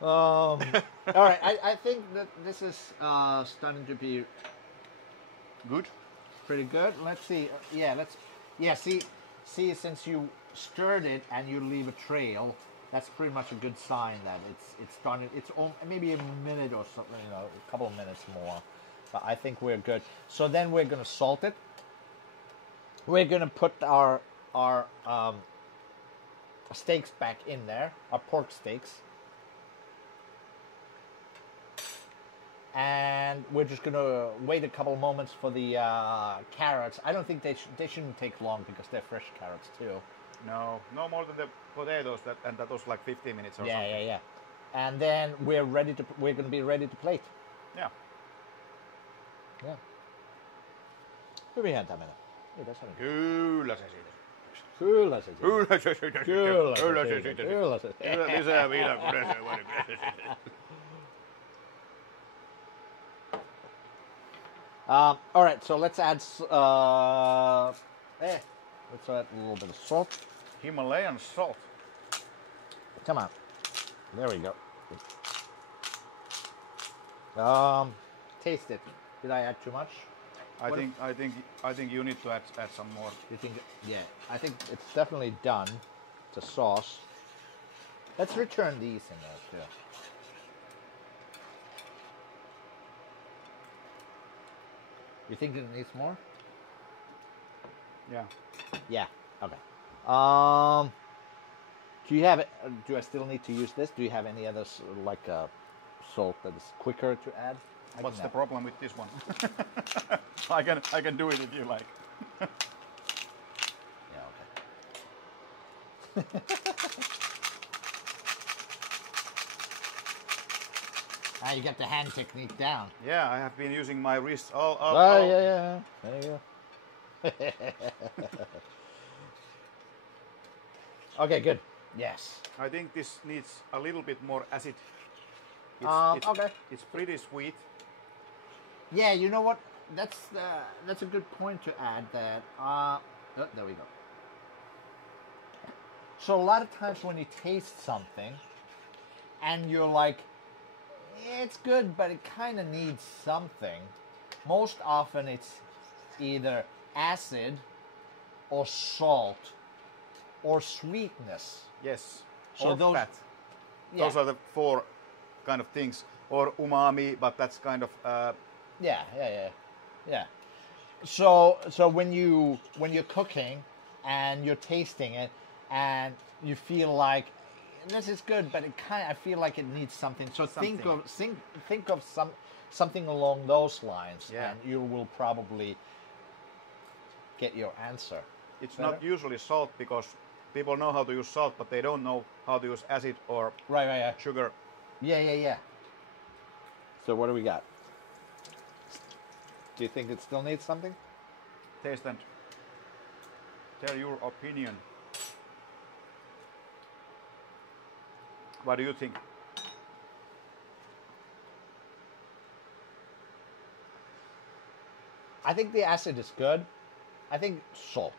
All right. I think that this is starting to be good. Pretty good. Let's see. See. Since you stirred it and you leave a trail, that's pretty much a good sign that it's starting. It's maybe a minute or something, a couple of minutes more. But I think we're good. So then we're gonna salt it. We're gonna put our steaks back in there, our pork steaks. And we're just gonna wait a couple of moments for the carrots. I don't think they shouldn't take long because they're fresh carrots too. No more than the potatoes. That was like 15 minutes or something. Yeah. And then we're gonna be ready to plate. Yeah. Hyvinhän tämä menee. Ei tässä ole. Kyllä se siitä. Kyllä se Lisää viinaa kun all right, so let's add let's add a little bit of salt. Himalayan salt. Come on. There we go. Taste it. Did I add too much? I think you need to add some more. You think? Yeah, I think it's definitely done. The sauce. Let's return these in there too. You think it needs more? Yeah. Yeah. Okay. Do you have it? Do I still need to use this? Do you have any other like salt that is quicker to add? What's the problem with this one? I can do it if you like. Yeah. Okay. You got the hand technique down. Yeah, I have been using my wrist all. Yeah. There you go. Okay, good. Yes. I think this needs a little bit more acid. Okay. It's pretty sweet. Yeah, you know what? That's a good point to add. That there we go. So a lot of times when you taste something, and you're like, it's good, but it kind of needs something. Most often it's either acid or salt or sweetness. Yes. So or those, fat. Yeah. Those are the four kind of things. Or umami, but that's kind of. Yeah. So when you're cooking and you're tasting it and you feel like this is good, but I feel like it needs something. So think of something along those lines, and you will probably get your answer. It's not usually salt because people know how to use salt, but they don't know how to use acid or sugar. Yeah. So what do we got? Do you think it still needs something? Taste and tell your opinion. What do you think? I think the acid is good. I think salt.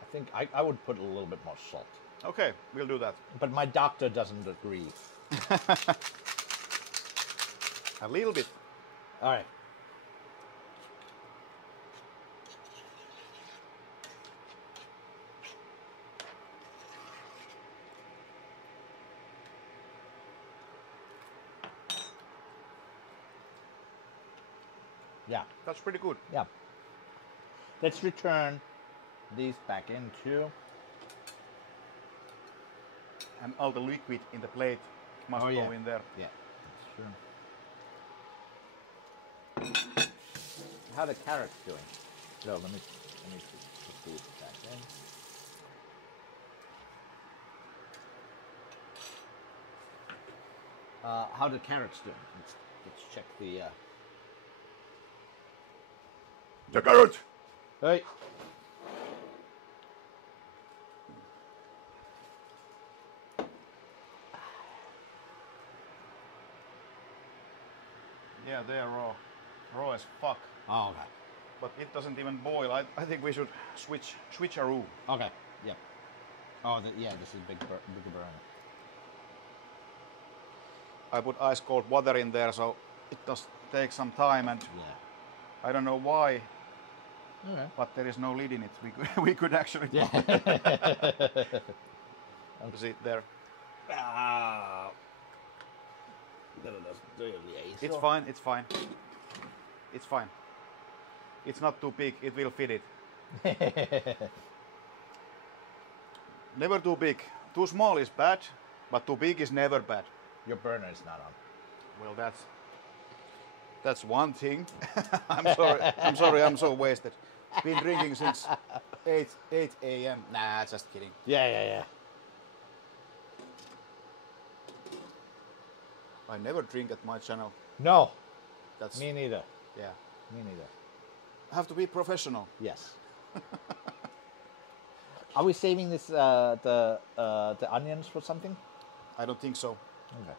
I think I would put a little bit more salt. Okay, we'll do that. But my doctor doesn't agree. A little bit. All right. Yeah. That's pretty good. Yeah. Let's return these back into. And all the liquid in the plate must go in there. Yeah, that's true. How the carrots doing? So let me put these back in. How the carrots doing? Let's check the. The carrot. Hey. Yeah, they are raw. Raw as fuck. Oh, okay. But it doesn't even boil. I think we should switcheroo. Okay. Yep. Oh, this is bigger burner. I put ice cold water in there, so it does take some time, and I don't know why. Okay. But there is no lid in it. We could actually. Yeah. See there. It's fine. It's fine. It's fine. It's not too big. It will fit it. Never too big. Too small is bad, but too big is never bad. Your burner is not on. Well, that's one thing. I'm sorry. I'm so wasted. Been drinking since 8 a.m. Nah, just kidding. Yeah. I never drink at my channel. No. That's me neither. Yeah. Me neither. I have to be professional. Yes. Are we saving this the onions for something? I don't think so. Okay.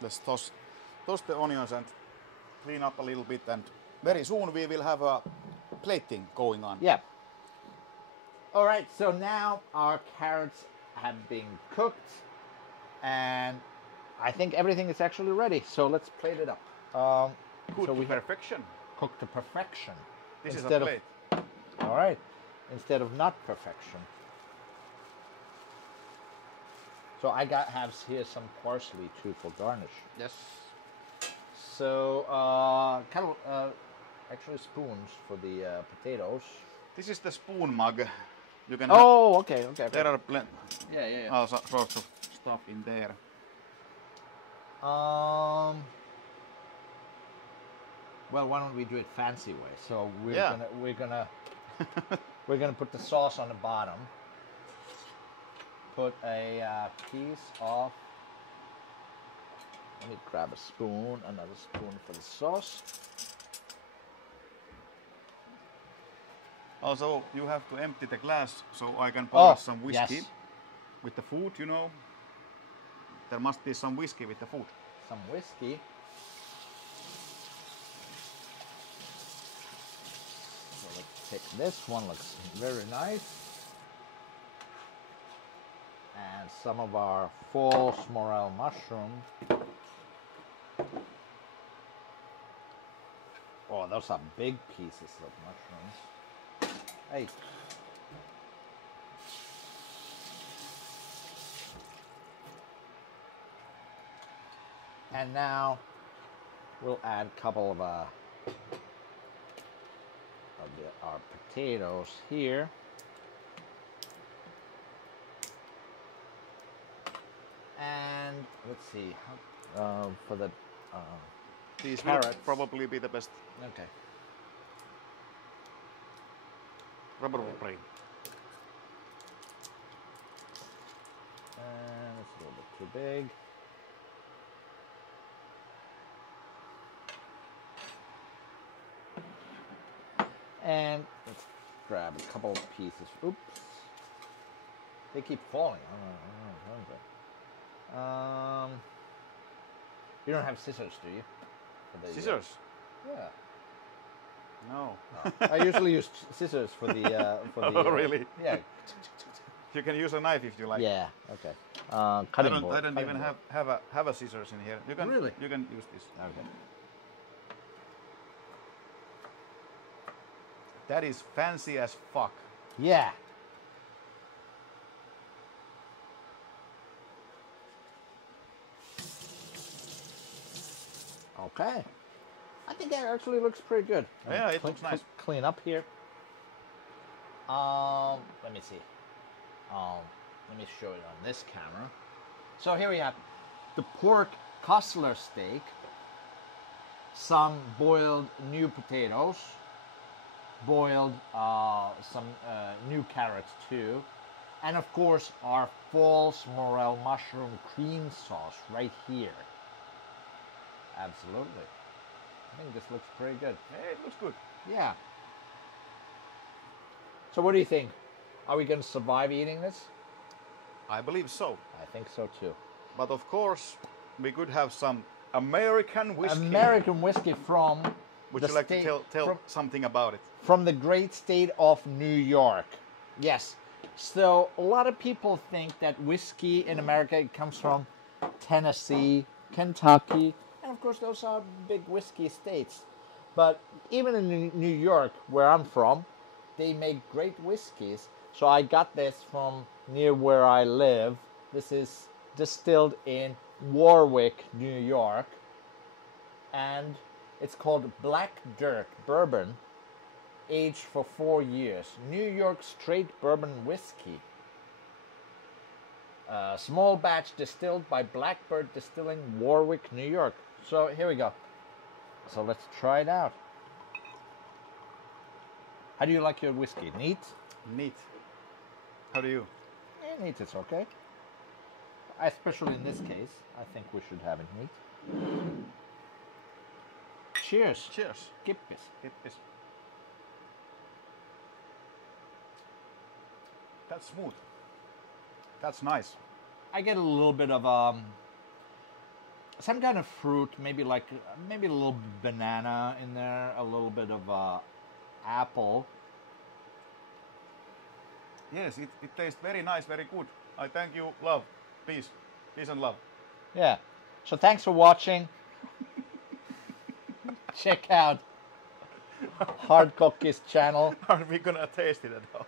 Let's toss the onions and clean up a little bit, and very soon we will have a plating going on. Yeah. All right, so now our carrots have been cooked, and I think everything is actually ready. So let's plate it up. Cooked to perfection. Cooked to perfection. This is a plate. All right, instead of not perfection. So I have here some parsley too for garnish. Yes. So actually spoons for the potatoes. This is the spoon mug. You can. Okay. There are plenty. Yeah. All sorts of stuff in there. Well, why don't we do it fancy way? So we're gonna put the sauce on the bottom. Put a piece of. Let me grab a spoon. Another spoon for the sauce. Also, you have to empty the glass so I can pour some whiskey. Yes. With the food, you know. There must be some whiskey with the food. Some whiskey. So let's take this one. Looks very nice. And some of our false morel mushroom. Oh, those are big pieces of mushrooms. Hey. And now we'll add a couple of our potatoes here. And let's see, for the These carrots. will probably be the best. Okay. Probably. And it's a little bit too big. And let's grab a couple of pieces. Oops. They keep falling. I don't know. You don't have scissors, do you? For the, Scissors? Yeah. No. I usually use scissors for the. Oh, really? Yeah. You can use a knife if you like. Yeah. Okay. Cutting board. I don't cutting even board. have a scissors in here. You can Really? You can use this. Okay. That is fancy as fuck. Yeah. Okay. I think that actually looks pretty good. Yeah, it looks nice. Clean up here. Let me see. Let me show it on this camera. So here we have the pork Kassler steak, some boiled new potatoes, boiled some new carrots too, and of course our False Morel Mushroom Cream Sauce right here. Absolutely. I think this looks pretty good. Yeah, it looks good. Yeah. So what do you think? Are we going to survive eating this? I believe so. I think so too. But of course, we could have some American whiskey. American whiskey from Would the you like state, to tell something about it? from the great state of New York. Yes. So a lot of people think that whiskey in America comes from Tennessee, Kentucky, and of course those are big whiskey states. But even in New York, where I'm from, they make great whiskeys. So I got this from near where I live. This is distilled in Warwick, New York. And it's called Black Dirt Bourbon, aged for 4 years. New York straight bourbon whiskey. Small batch distilled by Blackbird Distilling, Warwick, New York. So here we go. So let's try it out. How do you like your whiskey? Neat? Neat. How do you? Neat is okay. Especially in this case, I think we should have it neat. Cheers. Cheers. Kippis. Kippis. That's smooth. That's nice. I get a little bit of some kind of fruit, maybe a little banana in there, a little bit of apple. Yes, it tastes very nice, very good. I thank you, love, peace, peace and love. Yeah. So thanks for watching. Check out Hardkokki's channel. Are we gonna taste it at all?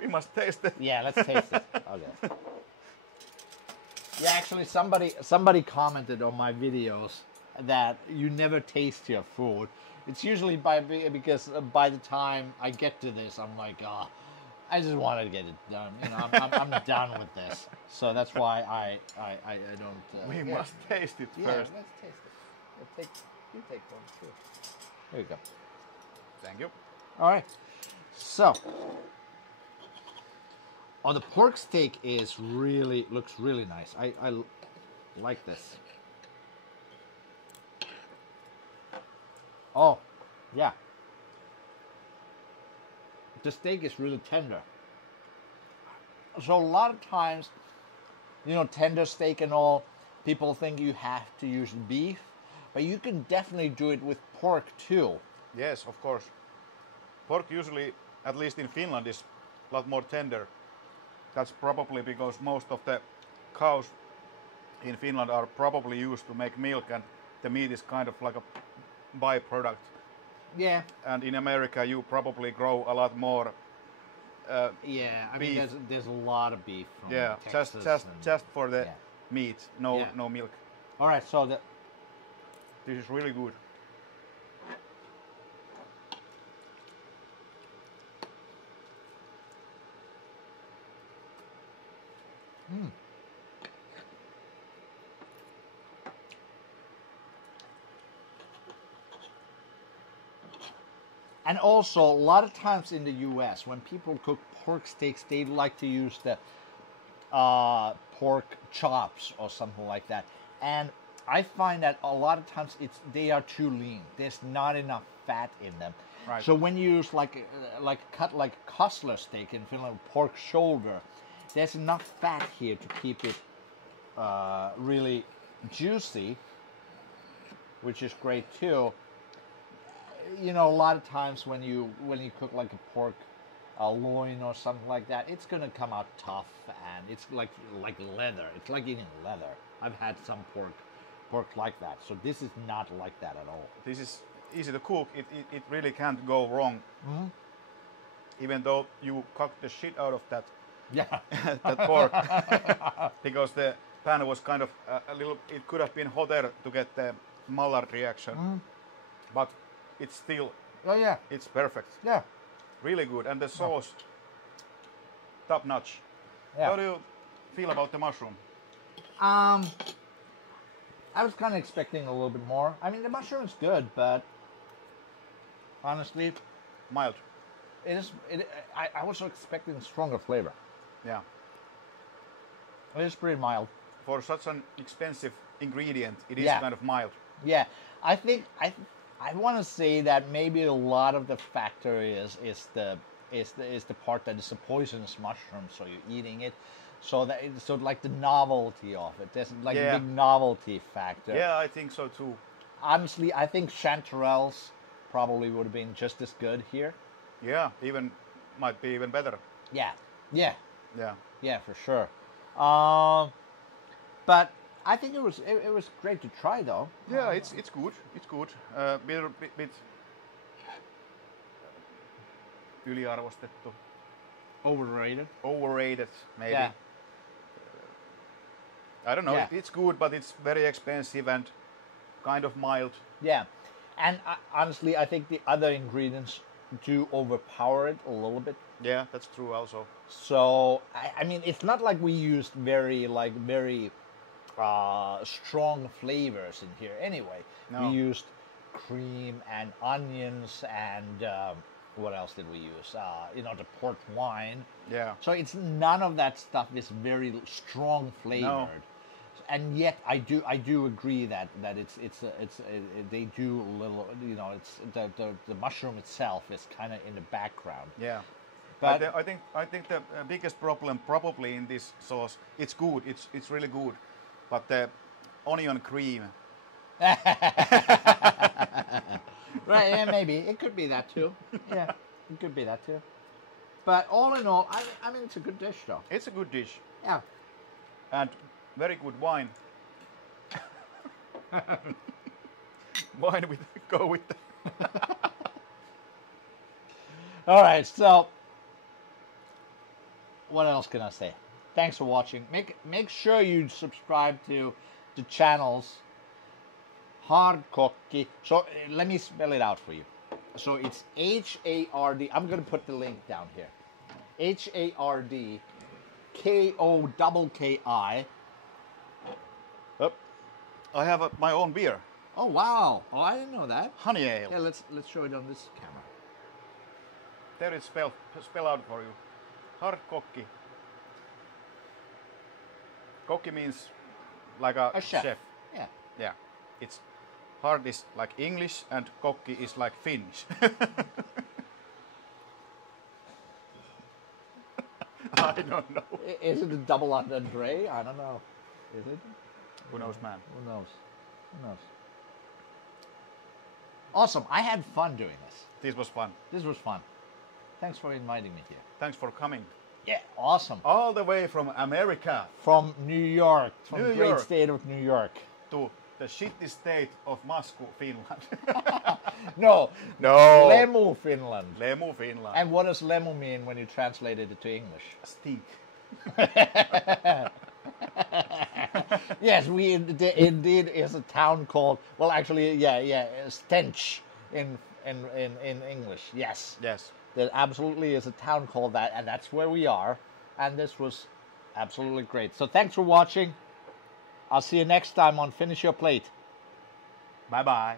We must taste it. Yeah, let's taste it. Okay. Yeah, actually, somebody commented on my videos that you never taste your food. It's usually because by the time I get to this, I'm like, I just wanted to get it done. You know, I'm done with this. So that's why I don't. We must taste it yeah, first. let's taste it. You take one too. Here we go. Thank you. All right. So, the pork steak looks really nice. I like this. Oh, yeah. The steak is really tender. So a lot of times, tender steak and all, people think you have to use beef, but you can definitely do it with pork too. Yes, of course. Pork usually, at least in Finland, is a lot more tender. That's probably because most of the cows in Finland are probably used to make milk, and the meat is kind of like a byproduct. Yeah. And in America, you probably grow a lot more. Yeah, I beef. mean, there's a lot of beef from Yeah, Texas just for the meat, no milk. All right, so This is really good. And also, a lot of times in the U.S., when people cook pork steaks, they like to use the pork chops or something like that. And I find that a lot of times they are too lean. There's not enough fat in them. Right. So when you use like cut like Kassler steak in Finland, pork shoulder, there's enough fat here to keep it really juicy, which is great too. You know, a lot of times when you cook like a pork loin or something like that, it's gonna come out tough and it's like leather. It's like eating leather. I've had some pork like that, so this is not like that at all. This is easy to cook. It really can't go wrong. Mm-hmm. Even though you cooked the shit out of that that pork, because the pan was kind of a little. It could have been hotter to get the Maillard reaction, but it's still. Oh yeah, it's perfect. Yeah, really good, and the sauce top notch. Yeah. How do you feel about the mushroom? I was kind of expecting a little bit more. I mean, the mushroom is good, but honestly, mild. It is. I was expecting stronger flavor. Yeah. It is pretty mild. For such an expensive ingredient, it is kind of mild. Yeah, I think I want to say that maybe a lot of the factor is the part that is a poisonous mushroom, so you're eating it. So like the novelty of it. There's like a big novelty factor. Yeah, I think so too. Honestly, I think chanterelles probably would have been just as good here. Yeah, might be even better. Yeah, for sure. But I think it was great to try though. Yeah, it's good. It's good. Bit yliarvostettu. Overrated, maybe. Yeah. I don't know. Yeah. It's good, but it's very expensive and kind of mild. Yeah, and honestly, I think the other ingredients do overpower it a little bit. Yeah, that's true also. So I mean, it's not like we used very strong flavors in here. Anyway, we used cream and onions and what else did we use? The port wine. Yeah. So it's none of that stuff is very strong flavored. No. And yet I do agree that they do a little, it's the mushroom itself is kind of in the background. Yeah. But I think the biggest problem probably in this sauce, it's good, it's really good, but the onion cream. Right, yeah, maybe it could be that too. Yeah, it could be that too. But all in all, I mean, it's a good dish though. It's a good dish. Yeah. And very good wine. Wine go with that. All right, so what else can I say? Thanks for watching. Make sure you subscribe to the channels Hardkokki. So let me spell it out for you. So it's Hard. I'm going to put the link down here. Hardkokki. I have my own beer. Oh wow! Oh, I didn't know that. Honey ale. Yeah, let's show it on this camera. There it's spell out for you. Hardkokki. Kokki means like a chef. Yeah. Yeah. It's hard is like English and kokki is like Finnish. I don't know. Is it a double entendre? I don't know. Is it? Who knows, man? Who knows? Who knows? Awesome. I had fun doing this. This was fun. This was fun. Thanks for inviting me here. Thanks for coming. Yeah, awesome. All the way from America. From New York. From the great state of New York. To the shitty state of Masku, Finland. No. Lemu, Finland. Lemu, Finland. And what does lemu mean when you translate it to English? Stink. Yes, we indeed is a town called, well, actually, yeah, Stench in English. Yes. Yes. There absolutely is a town called that, and that's where we are. And this was absolutely great. So thanks for watching. I'll see you next time on Finish Your Plate. Bye-bye.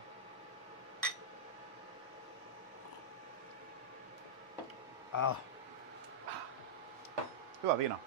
Hyvä viina.